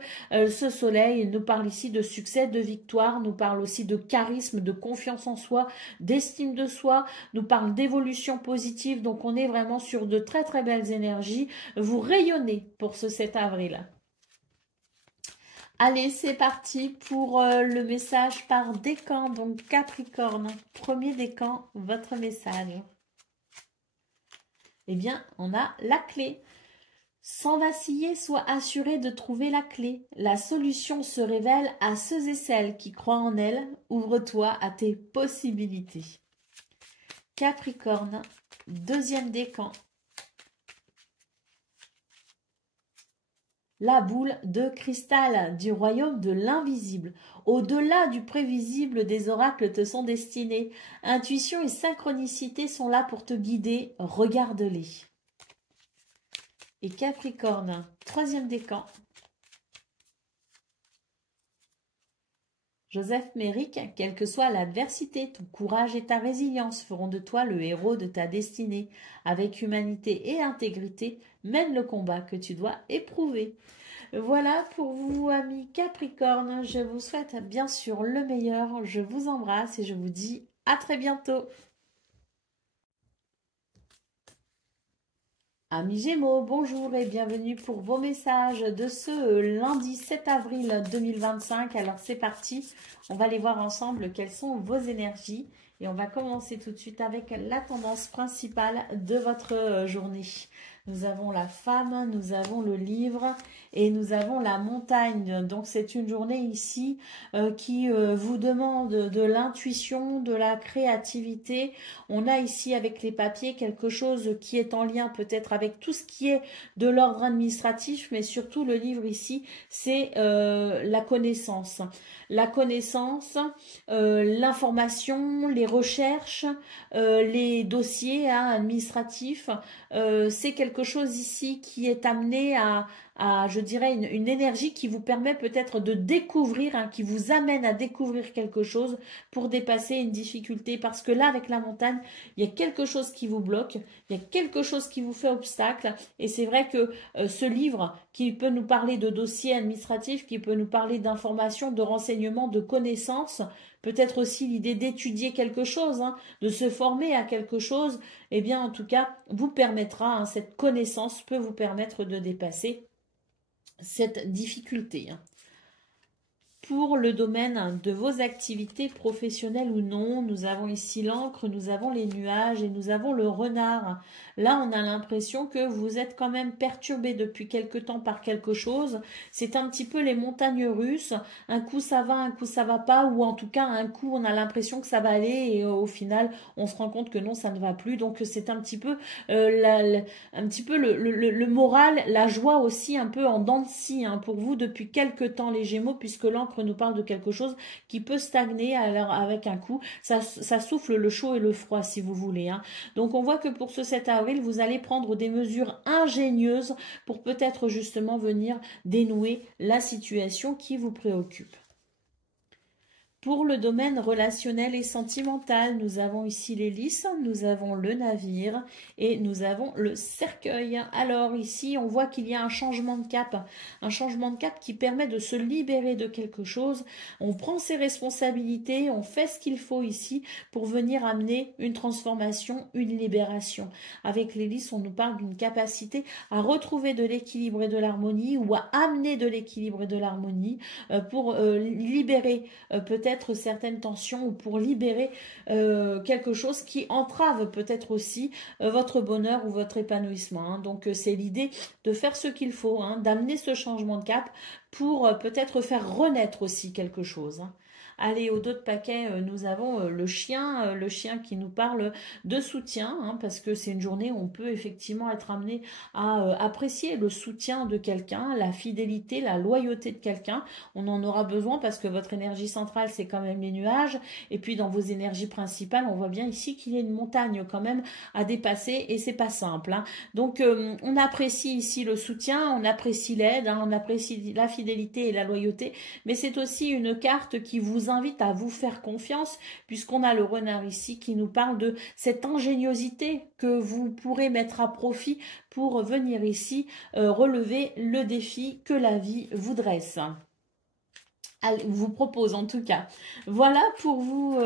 ce soleil nous parle ici de succès, de victoire, nous parle aussi de charisme, de confiance en soi, d'estime de soi, nous parle d'évolution positive. Donc, on est vraiment sur de très très belles énergies. Vous rayonnez pour ce 7 avril. Allez, c'est parti pour le message par décan, donc Capricorne. Premier décan, votre message. Eh bien, on a la clé. Sans vaciller, sois assuré de trouver la clé. La solution se révèle à ceux et celles qui croient en elle. Ouvre-toi à tes possibilités. Capricorne, deuxième décan. La boule de cristal du royaume de l'invisible. Au-delà du prévisible, des oracles te sont destinés. Intuition et synchronicité sont là pour te guider. Regarde-les. Et Capricorne, troisième décan. Joseph Méric, quelle que soit l'adversité, ton courage et ta résilience feront de toi le héros de ta destinée. Avec humanité et intégrité, mène le combat que tu dois éprouver. Voilà pour vous, amis Capricorne. Je vous souhaite bien sûr le meilleur. Je vous embrasse et je vous dis à très bientôt. Amis Gémeaux, bonjour et bienvenue pour vos messages de ce lundi 7 avril 2025. Alors c'est parti, on va aller voir ensemble quelles sont vos énergies. Et on va commencer tout de suite avec la tendance principale de votre journée. Nous avons la femme, nous avons le livre et nous avons la montagne. Donc c'est une journée ici qui vous demande de l'intuition, de la créativité. On a ici avec les papiers quelque chose qui est en lien peut-être avec tout ce qui est de l'ordre administratif, mais surtout le livre ici, c'est la connaissance. La connaissance, l'information, les recherches, les dossiers administratifs, c'est quelque chose ici qui est amené à je dirais, une énergie qui vous permet peut-être de découvrir, qui vous amène à découvrir quelque chose pour dépasser une difficulté. Parce que là, avec la montagne, il y a quelque chose qui vous bloque, il y a quelque chose qui vous fait obstacle. Et c'est vrai que ce livre qui peut nous parler de dossiers administratifs, qui peut nous parler d'informations, de renseignements, de connaissances, peut-être aussi l'idée d'étudier quelque chose, de se former à quelque chose, eh bien en tout cas, vous permettra, cette connaissance peut vous permettre de dépasser cette difficulté. Pour le domaine de vos activités professionnelles ou non, nous avons ici l'encre, nous avons les nuages et nous avons le renard. Là, on a l'impression que vous êtes quand même perturbé depuis quelque temps par quelque chose. C'est un petit peu les montagnes russes. Un coup ça va, un coup ça va pas, ou en tout cas un coup on a l'impression que ça va aller et au final on se rend compte que non, ça ne va plus. Donc c'est un petit peu le moral, la joie aussi un peu en dents de scie pour vous depuis quelque temps les Gémeaux, puisque l'encre nous parle de quelque chose qui peut stagner avec un coup. Ça souffle le chaud et le froid si vous voulez. Donc on voit que pour ce 7 avril, vous allez prendre des mesures ingénieuses pour peut-être justement venir dénouer la situation qui vous préoccupe. Pour le domaine relationnel et sentimental, nous avons ici l'hélice, nous avons le navire et nous avons le cercueil. Alors ici, on voit qu'il y a un changement de cap qui permet de se libérer de quelque chose. On prend ses responsabilités, on fait ce qu'il faut ici pour venir amener une transformation, une libération. Avec l'hélice, on nous parle d'une capacité à retrouver de l'équilibre et de l'harmonie ou à amener de l'équilibre et de l'harmonie pour libérer peut-être certaines tensions ou pour libérer quelque chose qui entrave peut-être aussi votre bonheur ou votre épanouissement. Donc c'est l'idée de faire ce qu'il faut, d'amener ce changement de cap pour peut-être faire renaître aussi quelque chose. Allez, au dos de paquet, nous avons le chien qui nous parle de soutien, parce que c'est une journée où on peut effectivement être amené à apprécier le soutien de quelqu'un, la fidélité, la loyauté de quelqu'un. On en aura besoin parce que votre énergie centrale, c'est quand même les nuages. Et puis dans vos énergies principales, on voit bien ici qu'il y a une montagne quand même à dépasser et c'est pas simple. Donc on apprécie ici le soutien, on apprécie l'aide, on apprécie la fidélité et la loyauté, mais c'est aussi une carte qui vous invite à vous faire confiance, puisqu'on a le renard ici qui nous parle de cette ingéniosité que vous pourrez mettre à profit pour venir ici relever le défi que la vie vous dresse. vous propose en tout cas. Voilà pour vous,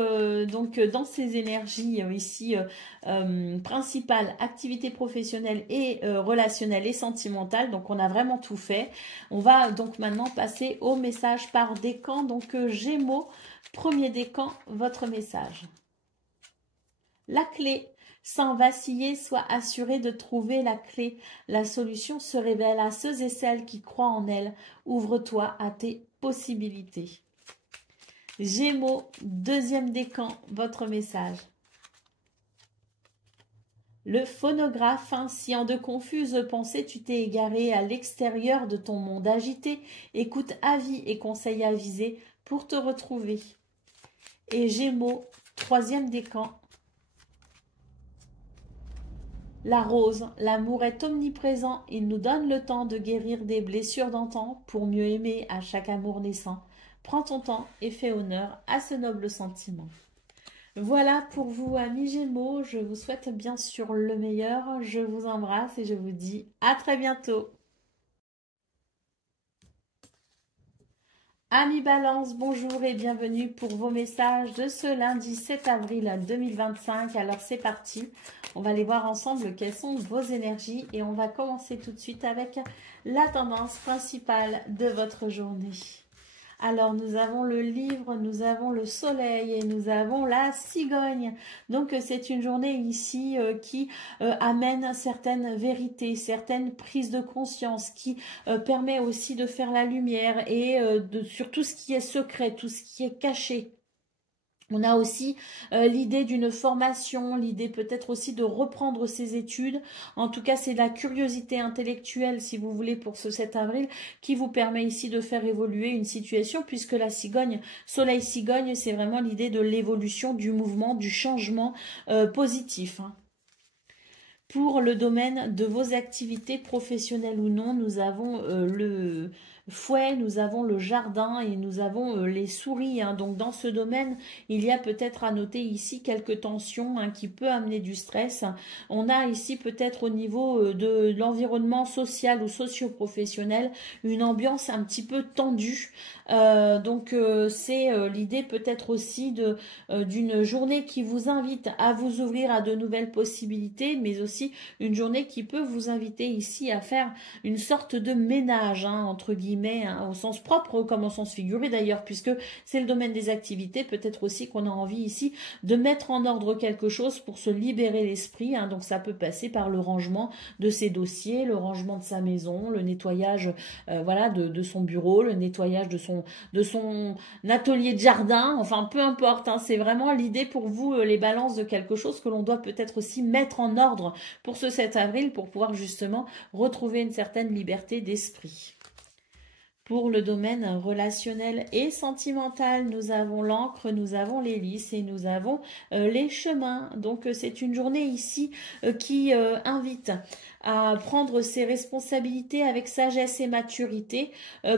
donc dans ces énergies ici principales, activité professionnelle et relationnelle et sentimentale. Donc on a vraiment tout fait. On va donc maintenant passer au message par décan. Donc Gémeaux, premier décan, votre message. La clé. Sans vaciller, sois assuré de trouver la clé. La solution se révèle à ceux et celles qui croient en elle. Ouvre-toi à tes possibilités. Gémeaux, deuxième décan, votre message. Le phonographe, si en de confuses pensées tu t'es égaré à l'extérieur de ton monde agité, écoute avis et conseils avisés pour te retrouver. Et Gémeaux, troisième décan. La rose, l'amour est omniprésent, il nous donne le temps de guérir des blessures d'antan pour mieux aimer à chaque amour naissant. Prends ton temps et fais honneur à ce noble sentiment. Voilà pour vous, amis Gémeaux, je vous souhaite bien sûr le meilleur, je vous embrasse et je vous dis à très bientôt. Amis Balance, bonjour et bienvenue pour vos messages de ce lundi 7 avril 2025. Alors c'est parti, on va aller voir ensemble quelles sont vos énergies et on va commencer tout de suite avec la tendance principale de votre journée. Alors, nous avons le livre, nous avons le soleil et nous avons la cigogne. Donc, c'est une journée ici qui amène certaines vérités, certaines prises de conscience, qui permet aussi de faire la lumière et sur tout ce qui est secret, tout ce qui est caché. On a aussi l'idée d'une formation, l'idée peut-être aussi de reprendre ses études. En tout cas, c'est la curiosité intellectuelle, si vous voulez, pour ce 7 avril, qui vous permet ici de faire évoluer une situation, puisque la cigogne, soleil cigogne, c'est vraiment l'idée de l'évolution, du mouvement, du changement positif. Pour le domaine de vos activités professionnelles ou non, nous avons le fouet, nous avons le jardin et nous avons les souris. Donc dans ce domaine, il y a peut-être à noter ici quelques tensions qui peut amener du stress. On a ici peut-être au niveau de l'environnement social ou socio-professionnel une ambiance un petit peu tendue. C'est l'idée peut-être aussi d'une journée qui vous invite à vous ouvrir à de nouvelles possibilités, mais aussi une journée qui peut vous inviter ici à faire une sorte de ménage, entre guillemets, au sens propre comme au sens figuré d'ailleurs, puisque c'est le domaine des activités, peut-être aussi qu'on a envie ici de mettre en ordre quelque chose pour se libérer l'esprit, donc ça peut passer par le rangement de ses dossiers, le rangement de sa maison, le nettoyage voilà, de son bureau, le nettoyage de son atelier de jardin, enfin peu importe, c'est vraiment l'idée pour vous, les balances, de quelque chose que l'on doit peut-être aussi mettre en ordre pour ce 7 avril pour pouvoir justement retrouver une certaine liberté d'esprit. Pour le domaine relationnel et sentimental, nous avons l'encre, nous avons l'hélice et nous avons les chemins. Donc c'est une journée ici qui invite à prendre ses responsabilités avec sagesse et maturité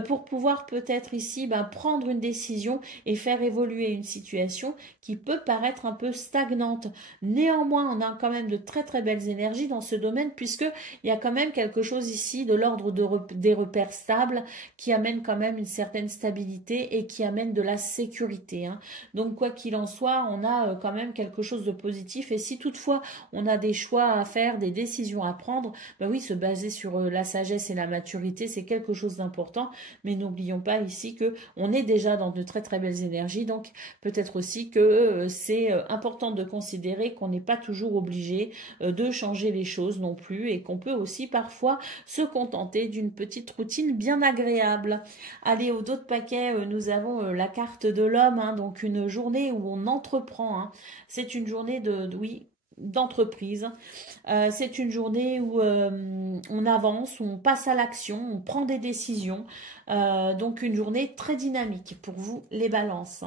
pour pouvoir peut-être ici prendre une décision et faire évoluer une situation qui peut paraître un peu stagnante. Néanmoins, on a quand même de très très belles énergies dans ce domaine, puisqu'il y a quand même quelque chose ici de l'ordre des repères stables qui amène quand même une certaine stabilité et qui amène de la sécurité. Donc quoi qu'il en soit, on a quand même quelque chose de positif, et si toutefois on a des choix à faire, des décisions à prendre, oui, se baser sur la sagesse et la maturité, c'est quelque chose d'important, mais n'oublions pas ici que on est déjà dans de très très belles énergies, donc peut-être aussi que c'est important de considérer qu'on n'est pas toujours obligé de changer les choses non plus, et qu'on peut aussi parfois se contenter d'une petite routine bien agréable. Allez, au dos de paquet, nous avons la carte de l'homme, donc une journée où on entreprend, c'est une journée d'entreprise. C'est une journée où on avance, on passe à l'action, on prend des décisions. Donc une journée très dynamique pour vous, les balances.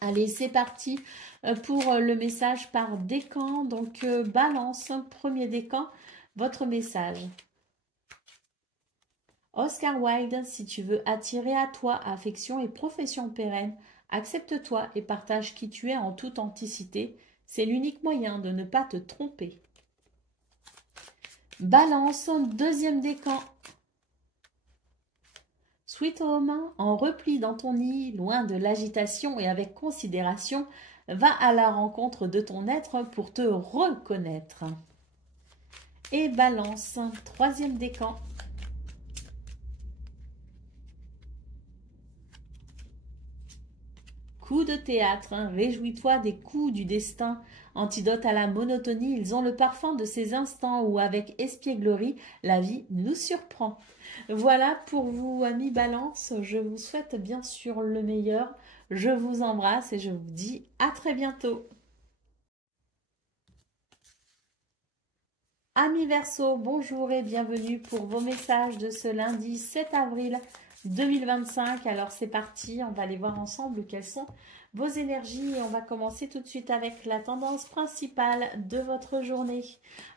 Allez, c'est parti pour le message par décan. Donc balance, premier décan, votre message. Oscar Wilde, si tu veux attirer à toi affection et profession pérenne, accepte-toi et partage qui tu es en toute authenticité. C'est l'unique moyen de ne pas te tromper. Balance, deuxième décan. Sweet Home, en repli dans ton nid, loin de l'agitation et avec considération, va à la rencontre de ton être pour te reconnaître. Et Balance, troisième décan. Coup de théâtre, réjouis-toi des coups du destin. Antidote à la monotonie, ils ont le parfum de ces instants où, avec espièglerie, la vie nous surprend. Voilà pour vous, amis Balance. Je vous souhaite bien sûr le meilleur. Je vous embrasse et je vous dis à très bientôt. Amis Verseau, bonjour et bienvenue pour vos messages de ce lundi 7 avril 2025. Alors c'est parti, on va aller voir ensemble quelles sont vos énergies et on va commencer tout de suite avec la tendance principale de votre journée.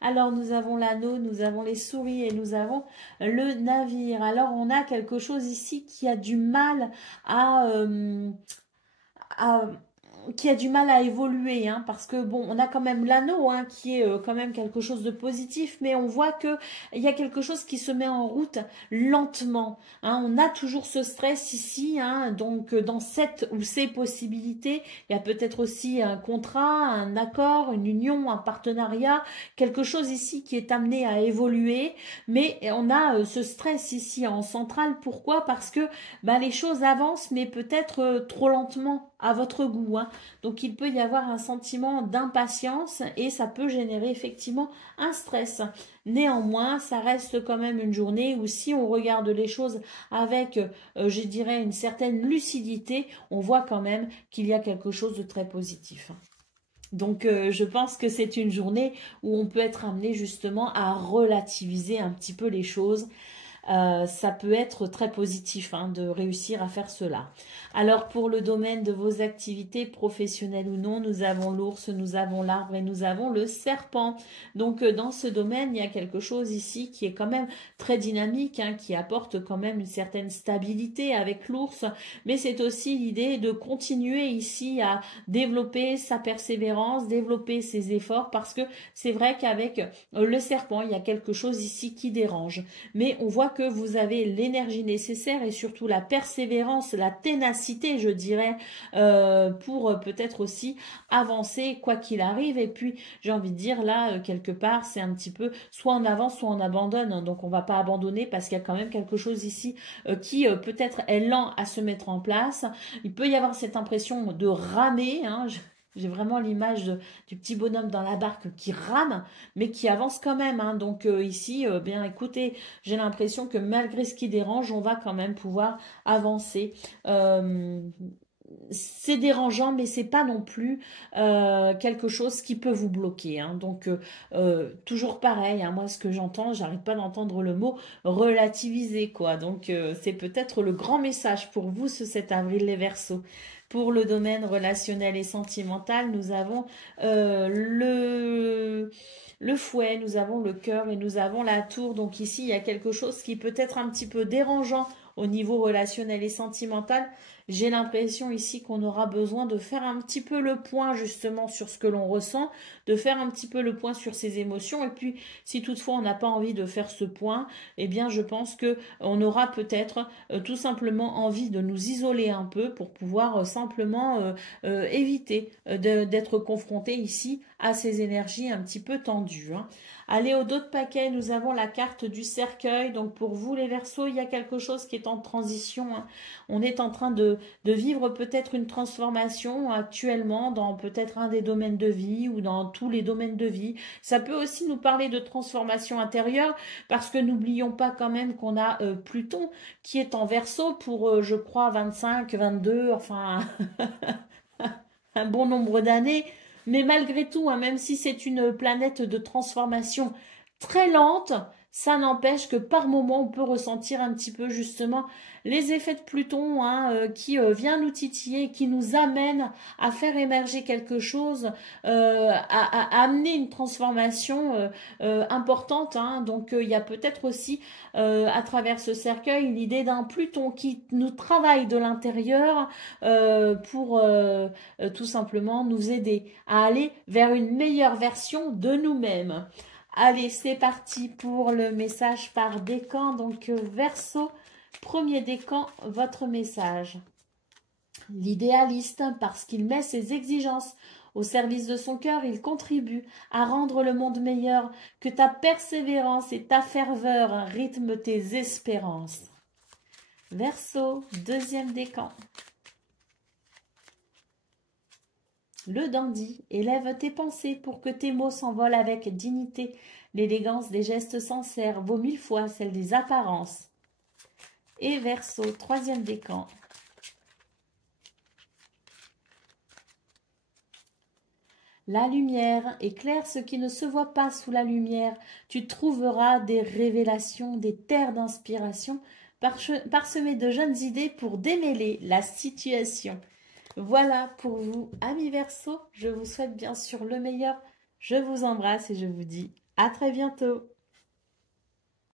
Alors nous avons l'anneau, nous avons les souris et nous avons le navire. Alors on a quelque chose ici qui a du mal à évoluer, hein, parce que bon, on a quand même l'anneau, hein, qui est quand même quelque chose de positif, mais on voit que il y a quelque chose qui se met en route lentement, hein. On a toujours ce stress ici, hein, donc dans cette ou ces possibilités, il y a peut-être aussi un contrat, un accord, une union, un partenariat, quelque chose ici qui est amené à évoluer, mais on a ce stress ici en centrale. Pourquoi? Parce que les choses avancent, mais peut-être trop lentement à votre goût, hein. Donc il peut y avoir un sentiment d'impatience et ça peut générer effectivement un stress. Néanmoins, ça reste quand même une journée où si on regarde les choses avec, je dirais, une certaine lucidité, on voit quand même qu'il y a quelque chose de très positif. Donc je pense que c'est une journée où on peut être amené justement à relativiser un petit peu les choses. Ça peut être très positif, hein, de réussir à faire cela. Alors pour le domaine de vos activités professionnelles ou non, nous avons l'ours, nous avons l'arbre et nous avons le serpent. Donc dans ce domaine, il y a quelque chose ici qui est quand même très dynamique, hein, qui apporte quand même une certaine stabilité avec l'ours, mais c'est aussi l'idée de continuer ici à développer sa persévérance, développer ses efforts, parce que c'est vrai qu'avec le serpent, il y a quelque chose ici qui dérange. Mais on voit que vous avez l'énergie nécessaire et surtout la persévérance, la ténacité, je dirais, pour peut-être aussi avancer quoi qu'il arrive. Et puis, j'ai envie de dire, là, quelque part, c'est un petit peu soit on avance, soit on abandonne. Donc, on va pas abandonner parce qu'il y a quand même quelque chose ici qui peut-être est lent à se mettre en place. Il peut y avoir cette impression de ramer, hein. J'ai vraiment l'image du petit bonhomme dans la barque qui rame, mais qui avance quand même, hein. Donc ici, bien écoutez, j'ai l'impression que malgré ce qui dérange, on va quand même pouvoir avancer. C'est dérangeant, mais c'est pas non plus quelque chose qui peut vous bloquer, hein. Donc toujours pareil, hein, moi ce que j'entends, j'arrive pas d'entendre le mot relativiser, quoi. Donc c'est peut-être le grand message pour vous ce 7 avril les Verseaux. Pour le domaine relationnel et sentimental, nous avons le fouet, nous avons le cœur et nous avons la tour. Donc ici, il y a quelque chose qui peut être un petit peu dérangeant au niveau relationnel et sentimental. J'ai l'impression ici qu'on aura besoin de faire un petit peu le point justement sur ce que l'on ressent, de faire un petit peu le point sur ses émotions. Et puis, si toutefois on n'a pas envie de faire ce point, eh bien je pense que on aura peut-être tout simplement envie de nous isoler un peu pour pouvoir simplement éviter d'être confronté ici à ces énergies un petit peu tendues, hein. Allez, au dos de paquet, nous avons la carte du cercueil. Donc pour vous les Verseaux, il y a quelque chose qui est en transition, hein. On est en train de vivre peut-être une transformation actuellement dans peut-être un des domaines de vie ou dans tous les domaines de vie. Ça peut aussi nous parler de transformation intérieure parce que n'oublions pas quand même qu'on a Pluton qui est en Verseau pour, je crois, 25, 22, enfin un bon nombre d'années. Mais malgré tout, hein, même si c'est une planète de transformation très lente, ça n'empêche que par moment, on peut ressentir un petit peu justement les effets de Pluton, hein, qui vient nous titiller, qui nous amène à faire émerger quelque chose, à amener une transformation importante, hein. Donc il y a peut-être aussi à travers ce cercueil l'idée d'un Pluton qui nous travaille de l'intérieur pour tout simplement nous aider à aller vers une meilleure version de nous-mêmes. Allez, c'est parti pour le message par décan. Donc Verseau, Premier décan, votre message. L'idéaliste, parce qu'il met ses exigences au service de son cœur, il contribue à rendre le monde meilleur, que ta persévérance et ta ferveur rythment tes espérances. Verseau, deuxième décan. Le dandy, élève tes pensées pour que tes mots s'envolent avec dignité. L'élégance des gestes sincères vaut 1000 fois celle des apparences. Et Verseau, troisième décan. La lumière éclaire ce qui ne se voit pas sous la lumière. Tu trouveras des révélations, des terres d'inspiration, parsemées de jeunes idées pour démêler la situation. Voilà pour vous, amis Verseau. Je vous souhaite bien sûr le meilleur. Je vous embrasse et je vous dis à très bientôt.